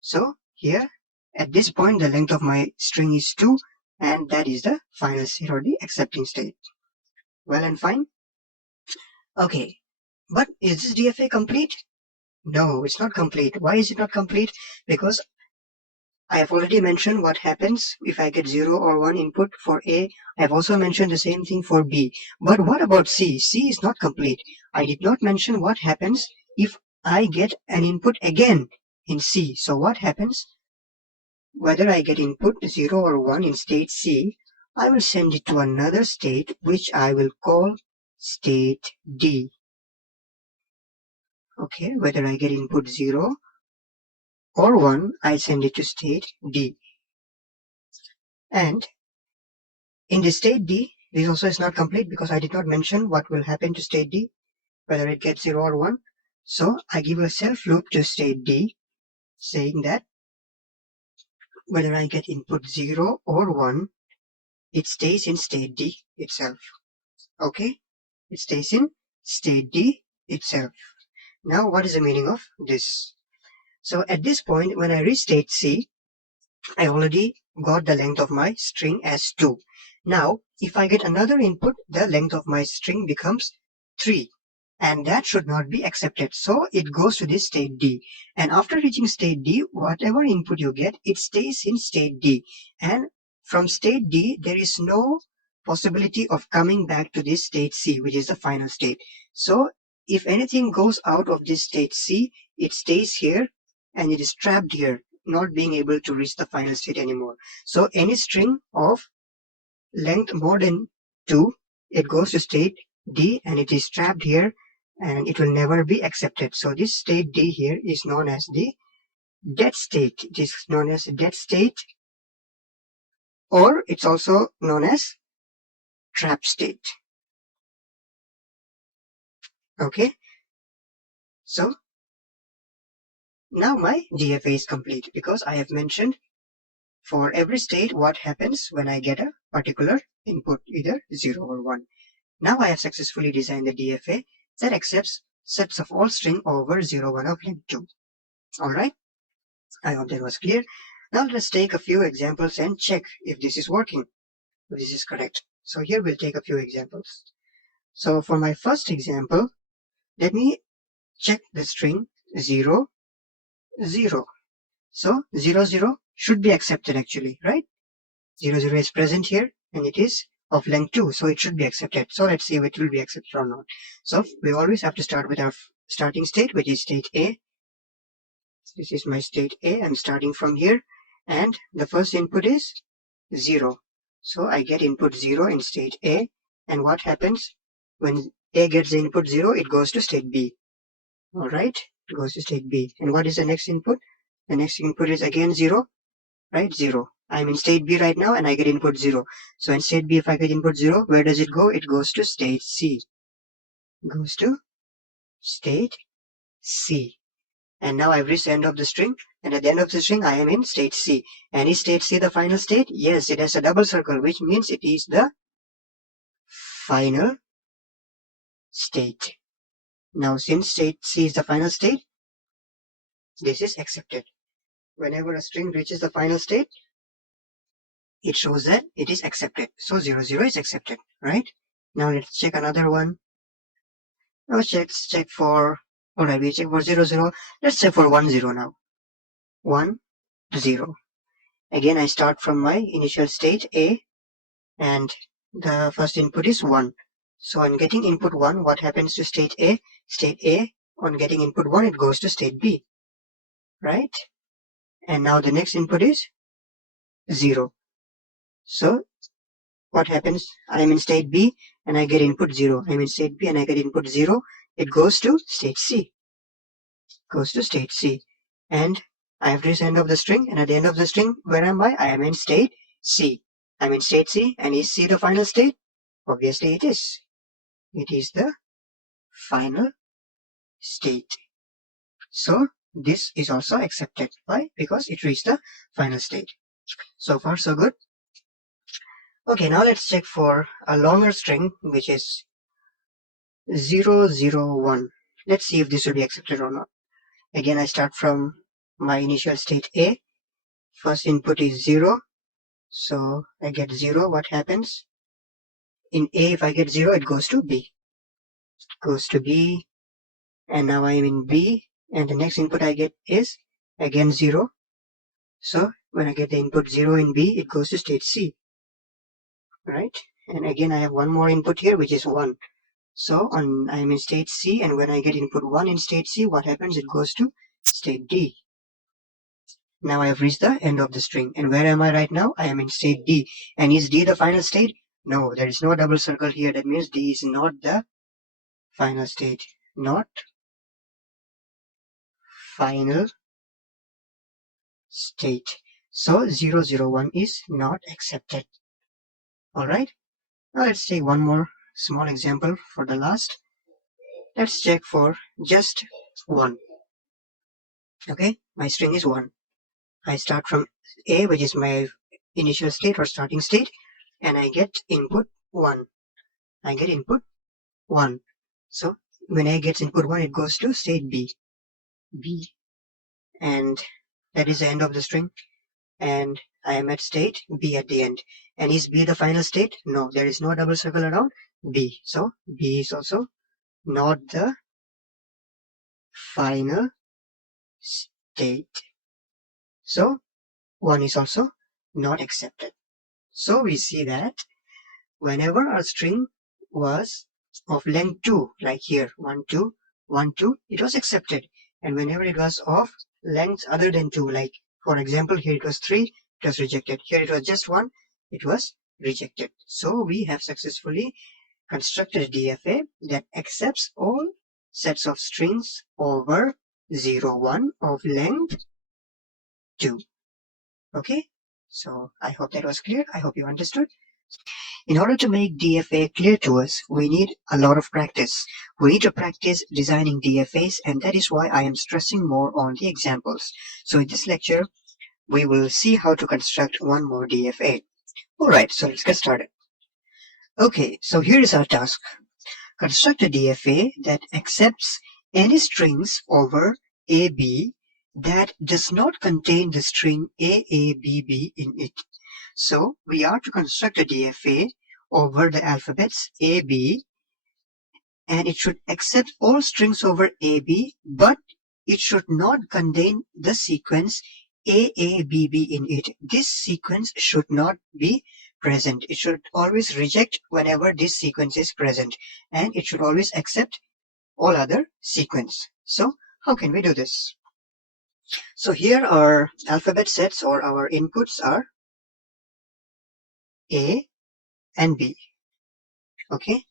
So here, at this point, the length of my string is 2, and that is the final state or the accepting state. Well and fine. Okay, but is this DFA complete? No, it's not complete. Why is it not complete? Because I have already mentioned what happens if I get 0 or 1 input for A. I have also mentioned the same thing for B. But what about C? C is not complete. I did not mention what happens if I get an input again in C. So what happens? Whether I get input 0 or 1 in state C, I will send it to another state which I will call state D. Okay, whether I get input 0 or 1, I send it to state D. And in the state D, this also is not complete because I did not mention what will happen to state D, whether it gets 0 or 1. So I give a self loop to state D saying that whether I get input 0 or 1, it stays in state D itself. Okay, it stays in state D itself. Now what is the meaning of this? So at this point, when I reach state C, I already got the length of my string as 2. Now, if I get another input, the length of my string becomes 3. And that should not be accepted. So it goes to this state D. And after reaching state D, whatever input you get, it stays in state D. And from state D, there is no possibility of coming back to this state C, which is the final state. So if anything goes out of this state C, it stays here and it is trapped here, not being able to reach the final state anymore. So any string of length more than 2, it goes to state D and it is trapped here and it will never be accepted. So this state D here is known as the dead state. It is known as dead state, or it's also known as trap state. Okay, so now my DFA is complete because I have mentioned for every state what happens when I get a particular input, either 0 or 1. Now I have successfully designed the DFA that accepts sets of all string over 0, 1 of length 2. Alright, I hope that was clear. Now let's take a few examples and check if this is working, if this is correct. So here we'll take a few examples. So for my first example, let me check the string 0, 0. So 0, 0 should be accepted actually, right? 0, 0 is present here and it is of length 2, so it should be accepted. So let's see if it will be accepted or not. So we always have to start with our starting state, which is state A. This is my state A. I'm starting from here and the first input is 0. So I get input 0 in state A, and what happens when A gets the input 0, it goes to state B. Alright, it goes to state B. And what is the next input? The next input is again 0, right? 0. I'm in state B right now and I get input 0. So in state B, if I get input 0, where does it go? It goes to state C. It goes to state C. And now I've reached the end of the string, and at the end of the string I am in state C. And is state C the final state? Yes, it has a double circle, which means it is the final state. Now since state C is the final state, this is accepted. Whenever a string reaches the final state, it shows that it is accepted. So 0, 0 is accepted, right? Now let's check another one. Now let's check for, alright, we check for 0, 0. Let's check for 1, 0 now. 1, 0. Again, I start from my initial state A, and the first input is 1. So on getting input 1, what happens to state A? State A, on getting input 1, it goes to state B, right? And now the next input is 0. So what happens? I'm in state B and I get input 0. I'm in state B and I get input 0. It goes to state C. Goes to state C. And I have reached the end of the string, and at the end of the string, where am I? I am in state C. I'm in state C, and is C the final state? Obviously it is. It is the final state. So this is also accepted. Why? Because it reached the final state. So far so good. Okay, now let's check for a longer string, which is 0, 0, 1. Let's see if this will be accepted or not. Again, I start from my initial state A. First input is 0, so I get 0. What happens? In A, if I get 0, it goes to B. It goes to B, and now I am in B, and the next input I get is again 0. So when I get the input 0 in B, it goes to state C, right? And again, I have one more input here, which is 1. So I'm in state C, and when I get input 1 in state C, what happens? It goes to state D. Now I have reached the end of the string. And where am I right now? I am in state D. And is D the final state? No, there is no double circle here. That means D is not the final state. Not final state. So 0, 0, 1 is not accepted. Alright. Now let's take one more small example for the last. Let's check for just 1. Okay, my string is 1. I start from A, which is my initial state or starting state, and I get input 1. I get input 1. So when I get input 1, it goes to state B. B. And that is the end of the string. And I am at state B at the end. And is B the final state? No, there is no double circle around B. So B is also not the final state. So 1 is also not accepted. So we see that whenever our string was of length 2, like here, 1, 2, 1, 2, it was accepted. And whenever it was of lengths other than 2, like for example, here it was 3, it was rejected. Here it was just 1, it was rejected. So we have successfully constructed a DFA that accepts all sets of strings over 0, 1 of length 2. Okay, so I hope that was clear. I hope you understood. In order to make DFA clear to us, we need a lot of practice. We need to practice designing DFAs, and that is why I am stressing more on the examples. So in this lecture, we will see how to construct one more DFA. Alright, so let's get started. Okay, so here is our task. Construct a DFA that accepts any strings over AB that does not contain the string AABB in it. So we are to construct a DFA over the alphabets AB, and it should accept all strings over AB, but it should not contain the sequence AABB in it. This sequence should not be present. It should always reject whenever this sequence is present, and it should always accept all other sequence. So how can we do this? So here our alphabet sets or our inputs are A and B. Okay,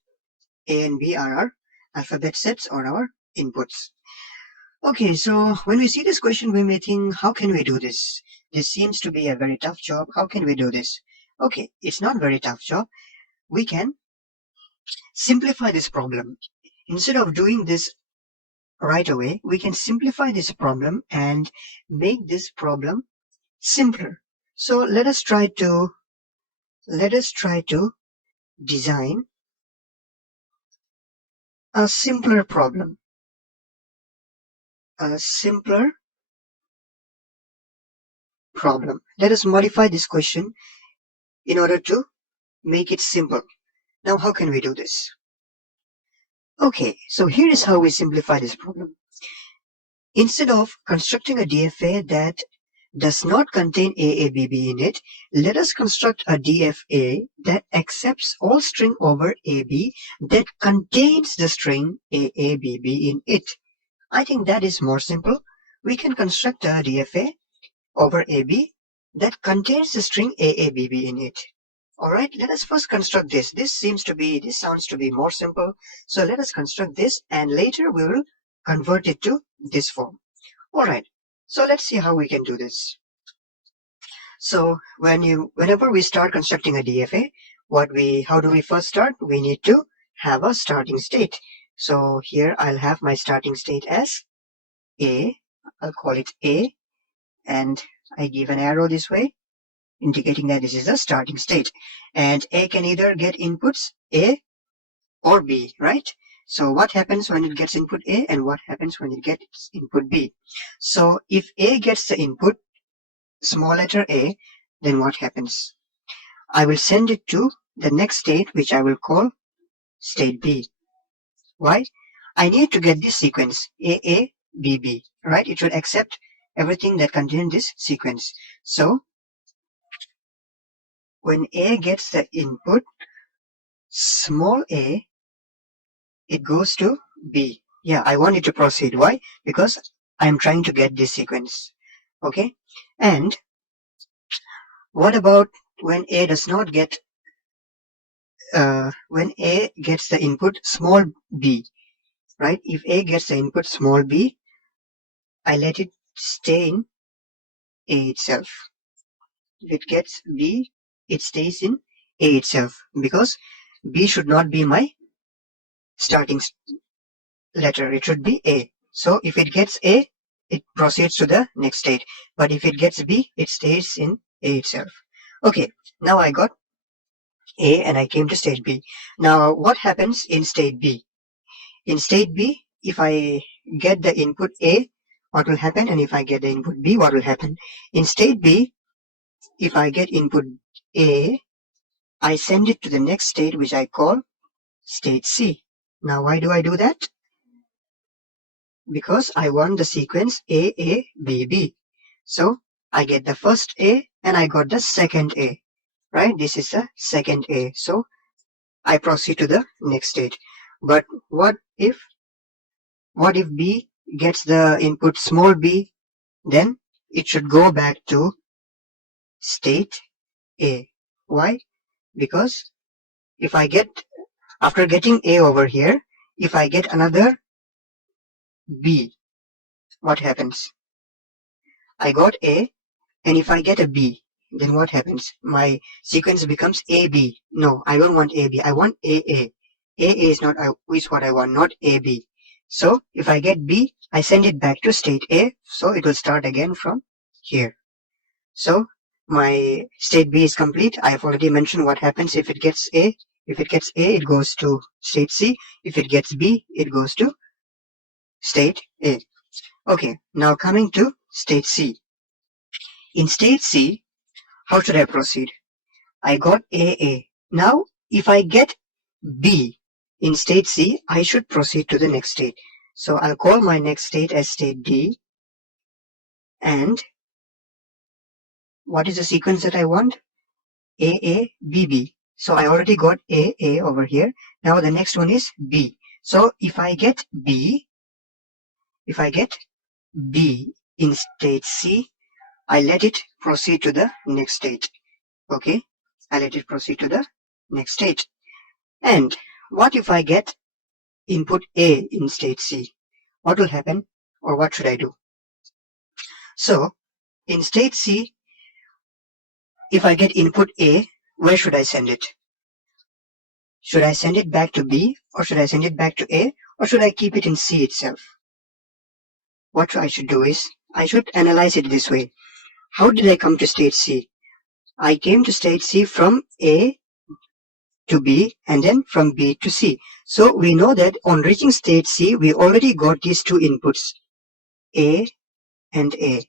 A and B are our alphabet sets or our inputs. Okay, so when we see this question, we may think, how can we do this? This seems to be a very tough job. How can we do this? Okay, it's not a very tough job. We can simplify this problem. Instead of doing this right away, we can simplify this problem and make this problem simpler. So let us try to design a simpler problem. A simpler problem. Let us modify this question in order to make it simple. Now, how can we do this? Okay, so here is how we simplify this problem. Instead of constructing a DFA that does not contain AABB in it, let us construct a DFA that accepts all string over AB that contains the string AABB in it. I think that is more simple. We can construct a DFA over AB that contains the string AABB in it. Alright, let us first construct this. This sounds to be more simple. So let us construct this, and later we will convert it to this form. Alright, so let's see how we can do this. So whenever we start constructing a DFA, how do we first start? We need to have a starting state. So here I'll have my starting state as A. I'll call it A, and I give an arrow this way, indicating that this is the starting state. And A can either get inputs A or B, right? So what happens when it gets input A and what happens when it gets input B? So if A gets the input, small letter A, then what happens? I will send it to the next state, which I will call state B. Why? I need to get this sequence A, B, B, right? It should accept everything that contains this sequence. So when A gets the input, small a, it goes to B. Yeah, I want it to proceed. Why? Because I'm trying to get this sequence. Okay. And what about when A does not get, when A gets the input small b, right? If A gets the input small b, I let it stay in A itself. If it gets B, it stays in A itself because B should not be my starting letter. It should be A. So if it gets A, it proceeds to the next state. But if it gets B, it stays in A itself. Okay, now I got A and I came to state B. Now what happens in state B? In state B, if I get the input A, what will happen? And if I get the input B, what will happen? In state B, if I get input A, I send it to the next state, which I call state C. Now why do I do that? Because I want the sequence A, B, B. So I get the first A and I got the second A, right? This is the second A. So I proceed to the next state. But what if B gets the input small b? Then it should go back to state A. Why? Because if I get, after getting A over here, if I get another B, what happens? I got A, and if I get a B, then what happens? My sequence becomes AB. No, I don't want AB. I want AA. AA is what I want, not AB. So if I get B, I send it back to state A. So it will start again from here. So my state B is complete. I have already mentioned what happens if it gets A. If it gets A, it goes to state C. If it gets B, it goes to state A. Okay, now coming to state C. In state C, how should I proceed? I got AA. Now, if I get B in state C, I should proceed to the next state. So I'll call my next state as state D. And what is the sequence that I want? AA, BB. So I already got AA over here. Now the next one is B. So if I get B in state C, I let it proceed to the next state. Okay, I let it proceed to the next state. And what if I get input A in state C? What will happen, or what should I do? So in state C, if I get input A, where should I send it? Should I send it back to B, or should I send it back to A, or should I keep it in C itself? What I should do is, I should analyze it this way. How did I come to state C? I came to state C from A to B and then from B to C. So we know that on reaching state C, we already got these two inputs, A and A.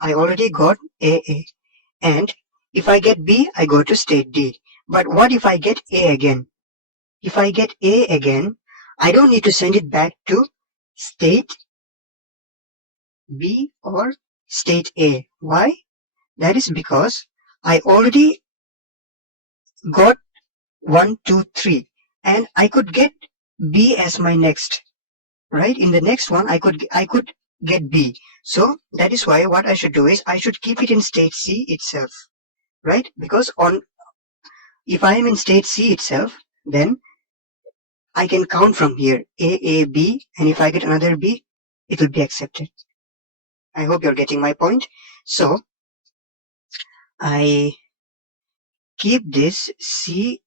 I already got AA. And if I get B, I go to state D. But what if I get A again? If I get A again, I don't need to send it back to state B or state A. Why? That is because I already got 1, 2, 3, and I could get B as my next, right? In the next one, I could get B. So that is why what I should do is I should keep it in state C itself, right? Because if I am in state C itself, then I can count from here A, B, and if I get another B, it will be accepted. I hope you're getting my point. So I keep this C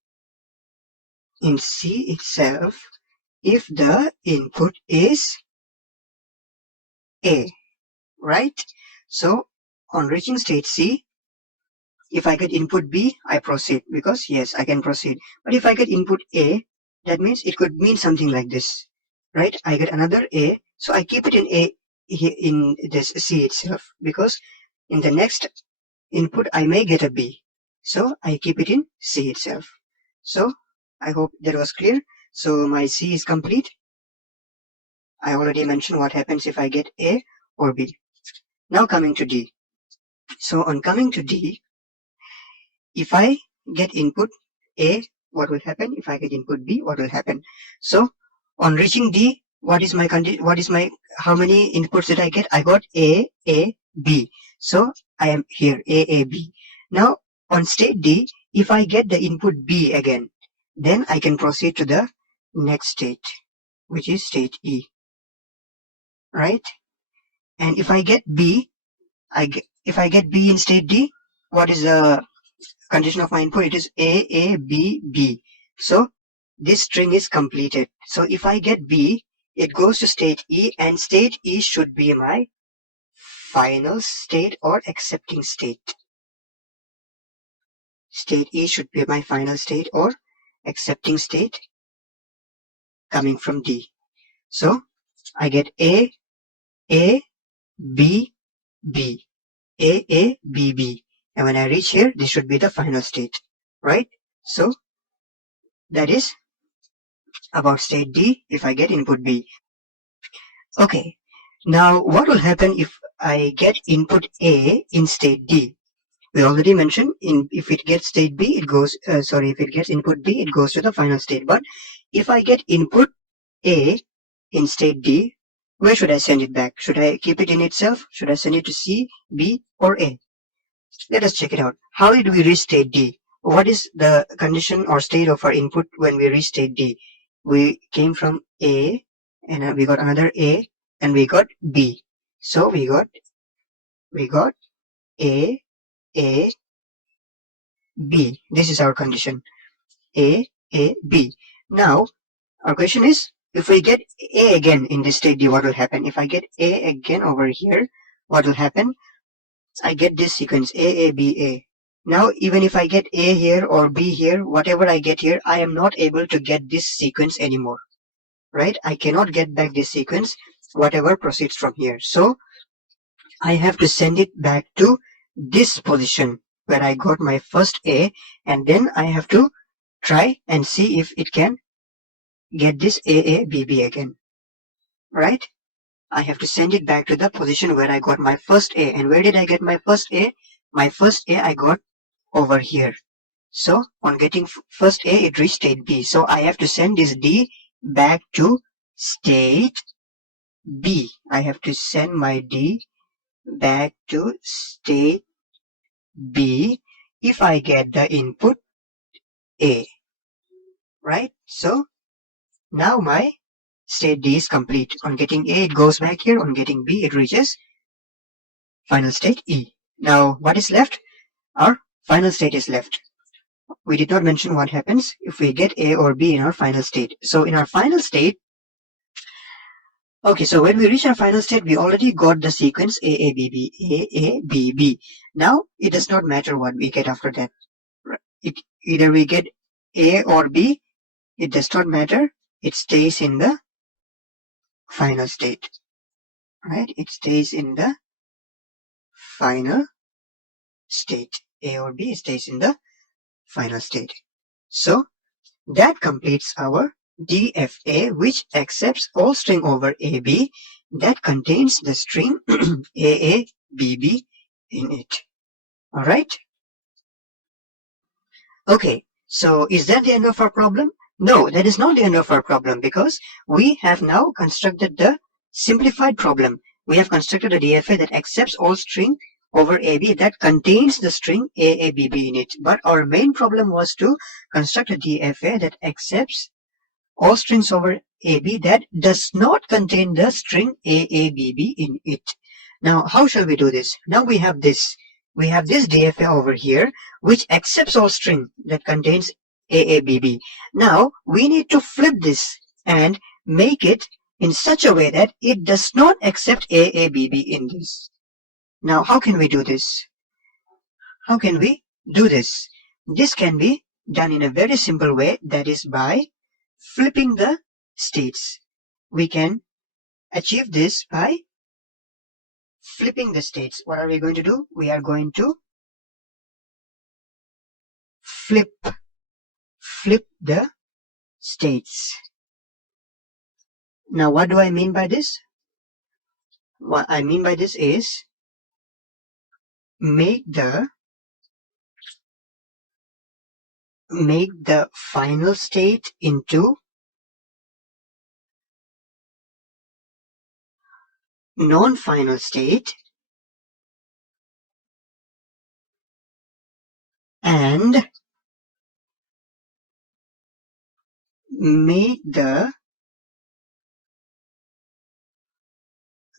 in C itself if the input is A, right? So on reaching state C, if I get input B, I proceed because yes, I can proceed. But if I get input A, That means it could mean something like this, right? I get another A, so I keep it in A in this C itself, because in the next input I may get a B, so I keep it in C itself. So I hope that was clear. So my C is complete. I already mentioned what happens if I get A or B. Now coming to D. So on coming to D, if I get input A, what will happen? If I get input B, what will happen? So on reaching D, what is my how many inputs did I get? I got A, B. So I am here, A, B. Now on state D, if I get the input B again, then I can proceed to the next state, which is state E, right? And if I get B, if I get B in state D, what is the condition of my input? It is A, B, B. So this string is completed. So if I get B, it goes to state E, and state E should be my final state or accepting state. State E should be my final state or accepting state coming from D. So I get A, B, B. A, B, B. And when I reach here, this should be the final state, right? So that is about state D if I get input B. Okay, now what will happen if I get input A in state D? We already mentioned if it gets state B, it goes, if it gets input B, it goes to the final state. But if I get input A in state D, where should I send it back? Should I keep it in itself? Should I send it to C, B, or A? Let us check it out. How did we reach state D? What is the condition or state of our input when we reach state D? We came from A, and we got another A, and we got B. So we got A, B. This is our condition. A, B. Now, our question is, if we get A again in this state D, what will happen? If I get A again over here, what will happen? I get this sequence A, B, A. Now, even if I get A here or B here, whatever I get here, I am not able to get this sequence anymore, right? I cannot get back this sequence, whatever proceeds from here. So, I have to send it back to this position where I got my first A, and then I have to try and see if it can get this A, B, B again, right? I have to send it back to the position where I got my first A. And where did I get my first A? My first A I got over here. So on getting first A, it reached state B. So I have to send this D back to state B. I have to send my D back to state B if I get the input A, right? So now my state D is complete. On getting A, it goes back here. On getting B, it reaches final state E. Now what is left? Our final state is left. We did not mention what happens if we get A or B in our final state. So in our final state, okay, so when we reach our final state, we already got the sequence A, B, B, A, B, B. Now it does not matter what we get after that. Either we get A or B, it does not matter. It stays in the final state, right? It stays in the final state. A or B stays in the final state. So that completes our DFA, which accepts all string over AB that contains the string AABB in it. All right. Okay, so is that the end of our problem? No, that is not the end of our problem, because we have now constructed the simplified problem. We have constructed a DFA that accepts all string over AB that contains the string AABB in it. But our main problem was to construct a DFA that accepts all strings over AB that does not contain the string AABB in it. Now, how shall we do this? Now we have this. We have this DFA over here, which accepts all string that contains AABB. Now, we need to flip this and make it in such a way that it does not accept AABB in this. Now, how can we do this? How can we do this? This can be done in a very simple way, that is by flipping the states. We can achieve this by flipping the states. What are we going to do? We are going to flip the states. Now, what do I mean by this? What I mean by this is make the final state into non-final state and make the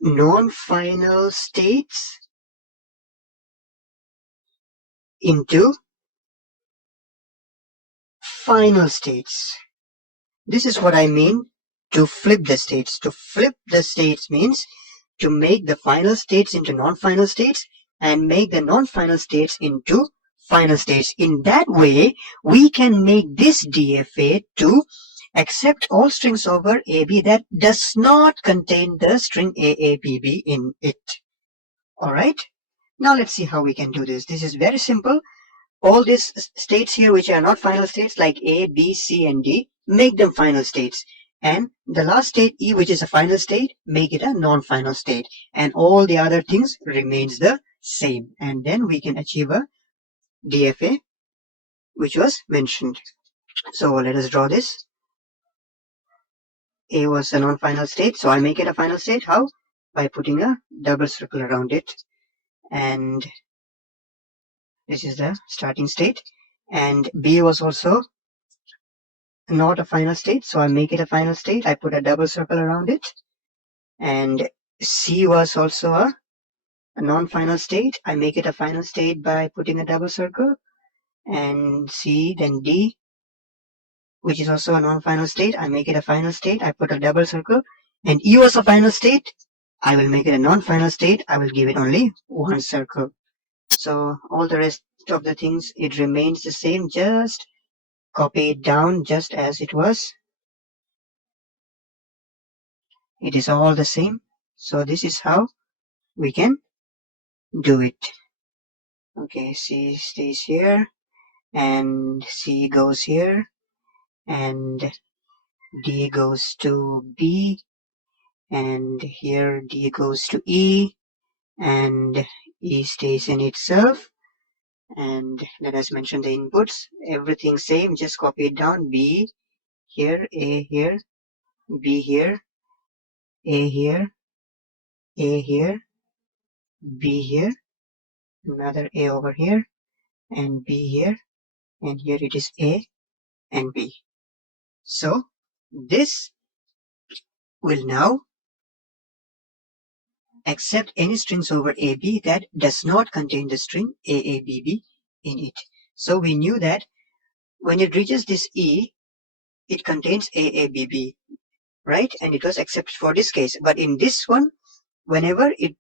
non-final states into final states. This is what I mean to flip the states. To flip the states means to make the final states into non-final states and make the non-final states into final states. In that way, we can make this DFA to accept all strings over AB that does not contain the string AABB in it. Alright, now let's see how we can do this. This is very simple. All these states here which are not final states like A, B, C and D, make them final states. And the last state E, which is a final state, make it a non-final state. And all the other things remains the same. And then we can achieve a DFA which was mentioned. So let us draw this. A was a non-final state, so I make it a final state. How? By putting a double circle around it. And this is the starting state. And B was also not a final state, so I make it a final state. I put a double circle around it. And C was also a non-final state. I make it a final state by putting a double circle. And C, then D, which is also a non-final state. I make it a final state. I put a double circle. And E was a final state. I will make it a non-final state. I will give it only one circle. So all the rest of the things, it remains the same. Just copy it down just as it was. It is all the same. So this is how we can do it. Okay, C stays here and C goes here and D goes to B and here D goes to E and E stays in itself. And let us mention the inputs. Everything same, just copy it down. B here, A here, B here, A here, A here, B here, another A over here, and B here, and here it is A and B. So this will now accept any strings over AB that does not contain the string AABB in it. So we knew that when it reaches this E, it contains AABB, right? And it was accepted for this case. But in this one, whenever it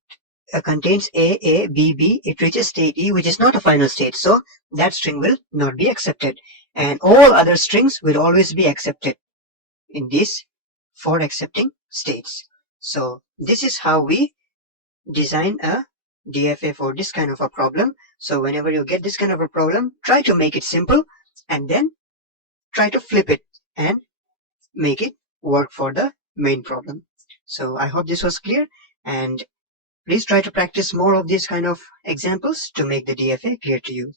contains AABB, it reaches state E, which is not a final state. So that string will not be accepted. And all other strings will always be accepted in this for accepting states. So this is how we design a DFA for this kind of a problem. So whenever you get this kind of a problem, try to make it simple and then try to flip it and make it work for the main problem. So I hope this was clear, and please try to practice more of these kind of examples to make the DFA clear to you.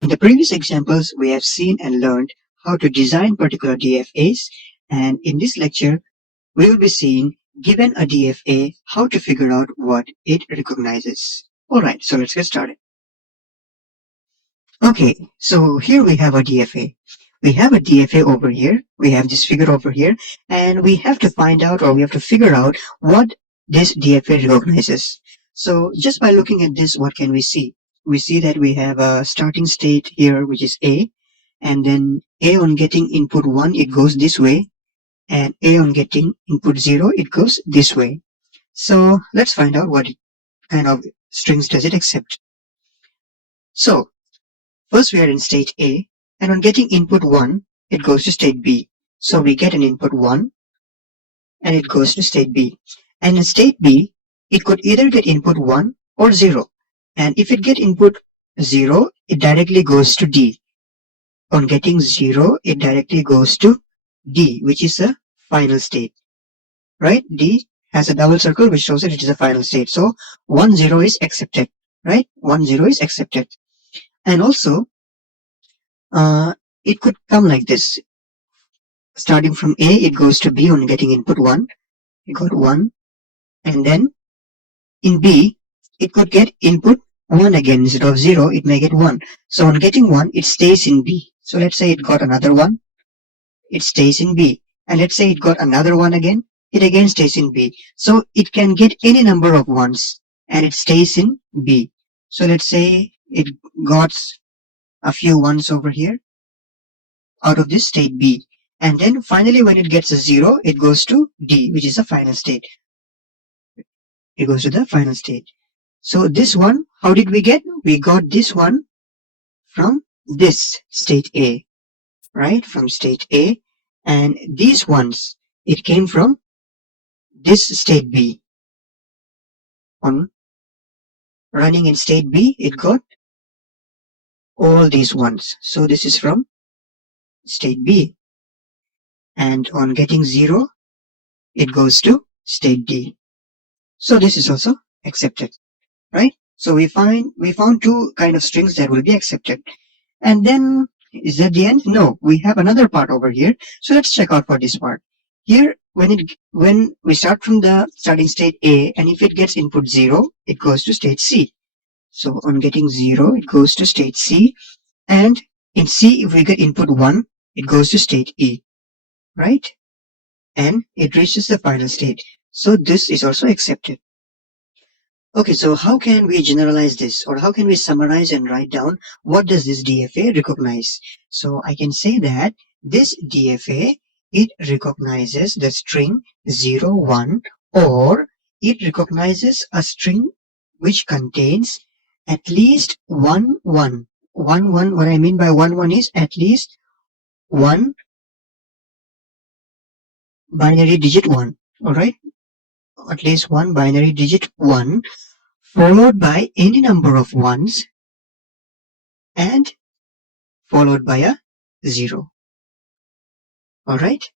In the previous examples, we have seen and learned how to design particular DFAs, and in this lecture, we will be seeing, given a DFA, how to figure out what it recognizes. Alright, so let's get started. Okay, so here we have a DFA. We have a DFA over here, we have this figure over here, and we have to find out, or we have to figure out what this DFA recognizes. So just by looking at this, what can we see? We see that we have a starting state here, which is A, and then A on getting input 1, it goes this way, and A on getting input 0, it goes this way. So let's find out what kind of strings does it accept. So first we are in state A, and on getting input 1, it goes to state B. So we get an input 1 and it goes to state B. And in state B, it could either get input 1 or 0. And if it get input 0, it directly goes to D. On getting 0, it directly goes to D, which is a final state. Right? D has a double circle which shows that it is a final state. So 1, 0 is accepted. Right? 1, 0 is accepted. And also, it could come like this. Starting from A, it goes to B on getting input 1. It got 1. And then in B, it could get input 1 again. Instead of 0, it may get 1. So on getting 1, it stays in B. So let's say it got another 1. It stays in B. And let's say it got another 1 again. It again stays in B. So it can get any number of 1s and it stays in B. So let's say it got a few 1s over here out of this state B. And then finally when it gets a 0, it goes to D, which is the final state. It goes to the final state. So this one, how did we get? We got this one from this state A, right? From state A. And these ones, it came from this state B. On running in state B, it got all these ones. So this is from state B. And on getting 0, it goes to state D. So this is also accepted, right? So we found two kind of strings that will be accepted. And then, is that the end? No, we have another part over here. So let's check out for this part. Here, when we start from the starting state A, and if it gets input 0, it goes to state C. So on getting 0, it goes to state C. And in C, if we get input 1, it goes to state E, right? And it reaches the final state. So this is also accepted. Okay, so how can we generalize this, or how can we summarize and write down what does this DFA recognize? So I can say that this DFA, it recognizes the string 0, 1, or it recognizes a string which contains at least 1, 1. 1, 1, what I mean by 1, 1 is at least one binary digit 1, alright? At least one binary digit 1 followed by any number of 1s and followed by a 0. Alright?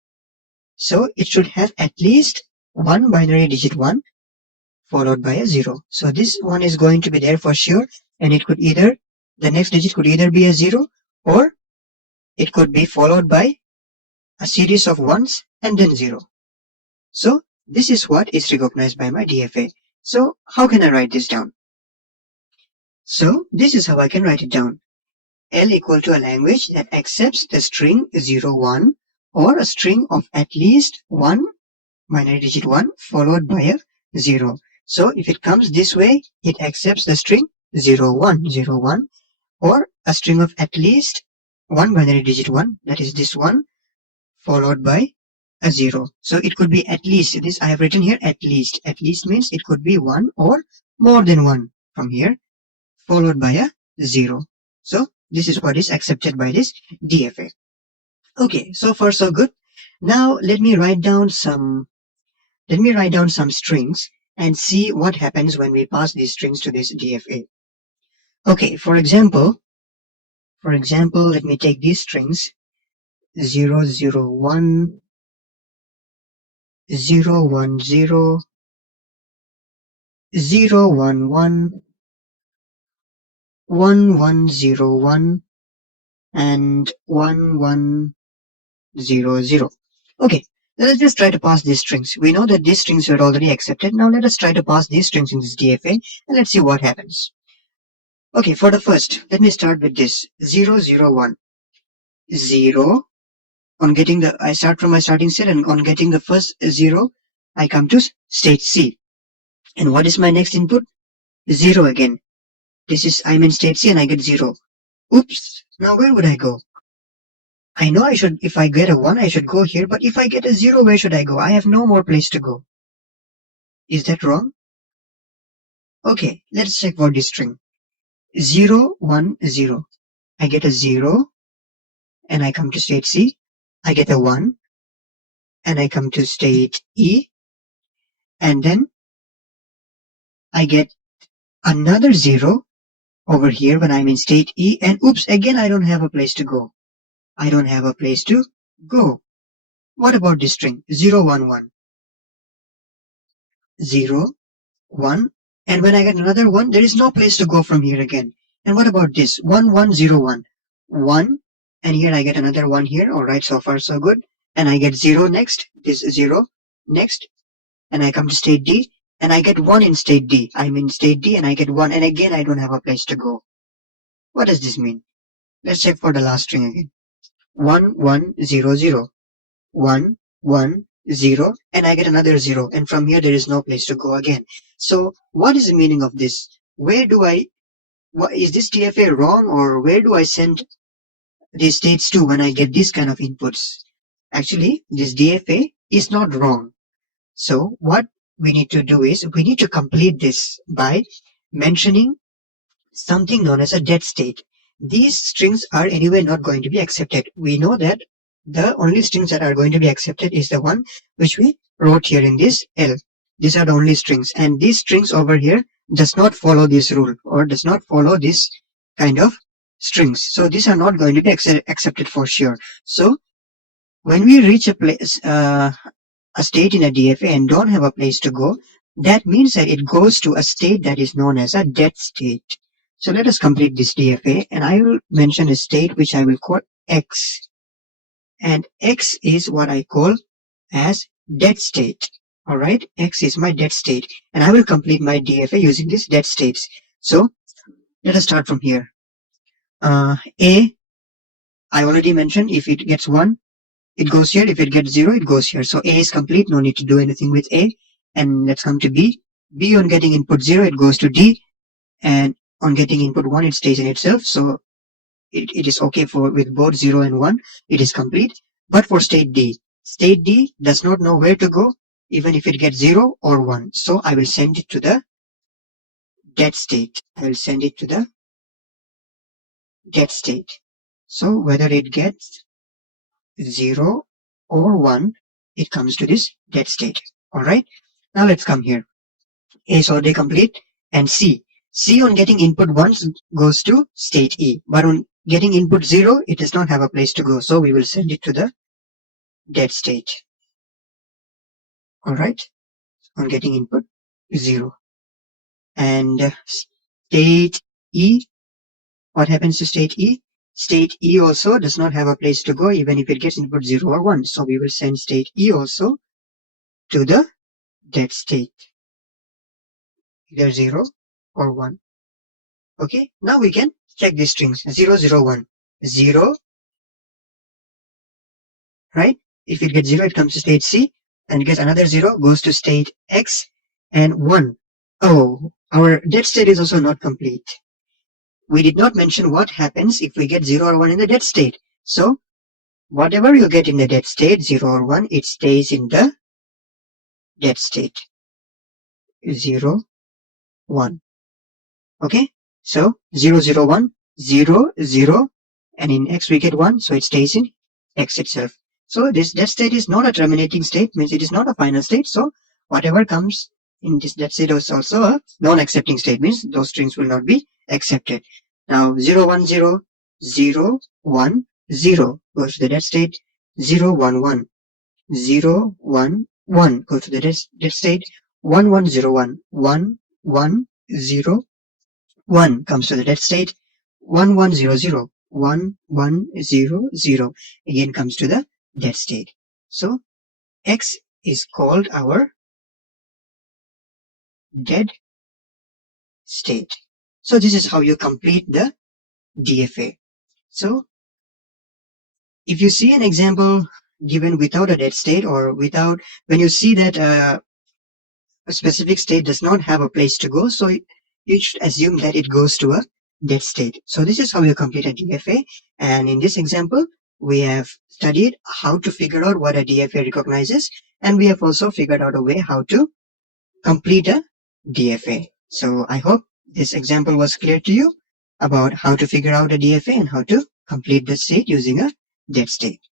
So it should have at least one binary digit 1 followed by a 0. So this one is going to be there for sure, and it could either, the next digit could either be a 0 or it could be followed by a series of 1s and then 0. So this is what is recognized by my DFA. So how can I write this down? So this is how I can write it down. L equal to a language that accepts the string 0, 1 or a string of at least one binary digit 1 followed by a 0. So if it comes this way, it accepts the string 0, 1, 0, 1 or a string of at least one binary digit 1, that is this one, followed by a 0. So it could be at least, this I have written here at least. At least means it could be 1 or more than 1 from here, followed by a 0. So this is what is accepted by this DFA. Okay, so far so good. Now let me write down some strings and see what happens when we pass these strings to this DFA. Okay, for example, let me take these strings 0, 0, 1, 0, 1, 0, 0, 1, 1, 1, 1, 0, 1, and 1, 1, 0, 0. Okay, let us just try to pass these strings. We know that these strings are already accepted. Now let us try to pass these strings in this DFA and let's see what happens. Okay, for the first, let me start with this 0, 0, 1. 0. On getting the, I start from my starting state, and on getting the first 0, I come to state C. And what is my next input? 0 again. This is, I'm in state C and I get 0. Oops, now where would I go? I know I should, if I get a 1, I should go here, but if I get a 0, where should I go? I have no more place to go. Is that wrong? Okay, let's check for this string. 0, 1, 0. I get a 0, and I come to state C. I get a 1, and I come to state E, and then I get another 0 over here when I'm in state E, and oops, again I don't have a place to go. I don't have a place to go. What about this string? 0, 1, 1. 0, 1. And when I get another 1, there is no place to go from here again. And what about this? 1, 1, 0, 1. 1. And here I get another 1 here. Alright, so far so good. And I get 0 next. This 0 next. And I come to state D. And I get 1 in state D. I'm in state D and I get 1. And again, I don't have a place to go. What does this mean? Let's check for the last string again. 1, 1, 0, 0. 1, 1, 0, and I get another 0, and from here there is no place to go again. So what is the meaning of this? Where do I, is this DFA wrong, or where do I send these states to when I get these kind of inputs? Actually, this DFA is not wrong. So what we need to do is we need to complete this by mentioning something known as a dead state. These strings are anyway not going to be accepted. We know that the only strings that are going to be accepted is the one which we wrote here in this L. These are the only strings, and these strings over here does not follow this rule or does not follow this kind of strings. So these are not going to be accepted for sure. So when we reach a place, a state in a DFA and don't have a place to go, that means that it goes to a state that is known as a dead state. So let us complete this DFA, and I will mention a state which I will call X. And X is what I call as dead state. Alright, X is my dead state. And I will complete my DFA using these dead states. So let us start from here. A, I already mentioned if it gets 1, it goes here. If it gets 0, it goes here. So A is complete, no need to do anything with A. And let's come to B. B, on getting input 0, it goes to D. And on getting input 1, it stays in itself. So it is okay with both 0 and 1. It is complete. But for state D does not know where to go, even if it gets 0 or 1. So I will send it to the dead state. I will send it to the dead state. So whether it gets 0 or 1, it comes to this dead state. Alright. Now let's come here. A is already complete, and C. C, on getting input 1, goes to state E. But on getting input 0, it does not have a place to go. So we will send it to the dead state. Alright. On getting input 0. And state E. What happens to state E? State E also does not have a place to go even if it gets input 0 or 1. So we will send state E also to the dead state. Either 0 or 1. Okay, now we can check these strings. 0, 0, 1. 0, right? If it gets 0, it comes to state C, and it gets another 0, goes to state X, and 1. Oh, our dead state is also not complete. We did not mention what happens if we get 0 or 1 in the dead state. So, whatever you get in the dead state, 0 or 1, it stays in the dead state. 0, 1. Okay? So, 0, 0, 1, 0, 0, and in X we get 1, so it stays in X itself. So this dead state is not a terminating state, means it is not a final state. So whatever comes in this dead state is also a non-accepting state, means those strings will not be accepted. Now 0, 1, 0, 0, 1, 0 goes to the dead state. 0, 1, 1, 0, 1, 1 goes to the dead state. 1, 1, 0, 1, 1, 1, 0, 1 comes to the dead state. 1, 1, 0, 0, 1, 1, 0, 0 again comes to the dead state. So X is called our dead state. So this is how you complete the DFA. So if you see an example given without a dead state, or without, when you see that a specific state does not have a place to go, so you should assume that it goes to a dead state. So this is how you complete a DFA. And in this example, we have studied how to figure out what a DFA recognizes, and we have also figured out a way how to complete a DFA. So I hope this example was clear to you about how to figure out a DFA and how to complete the state using a dead state.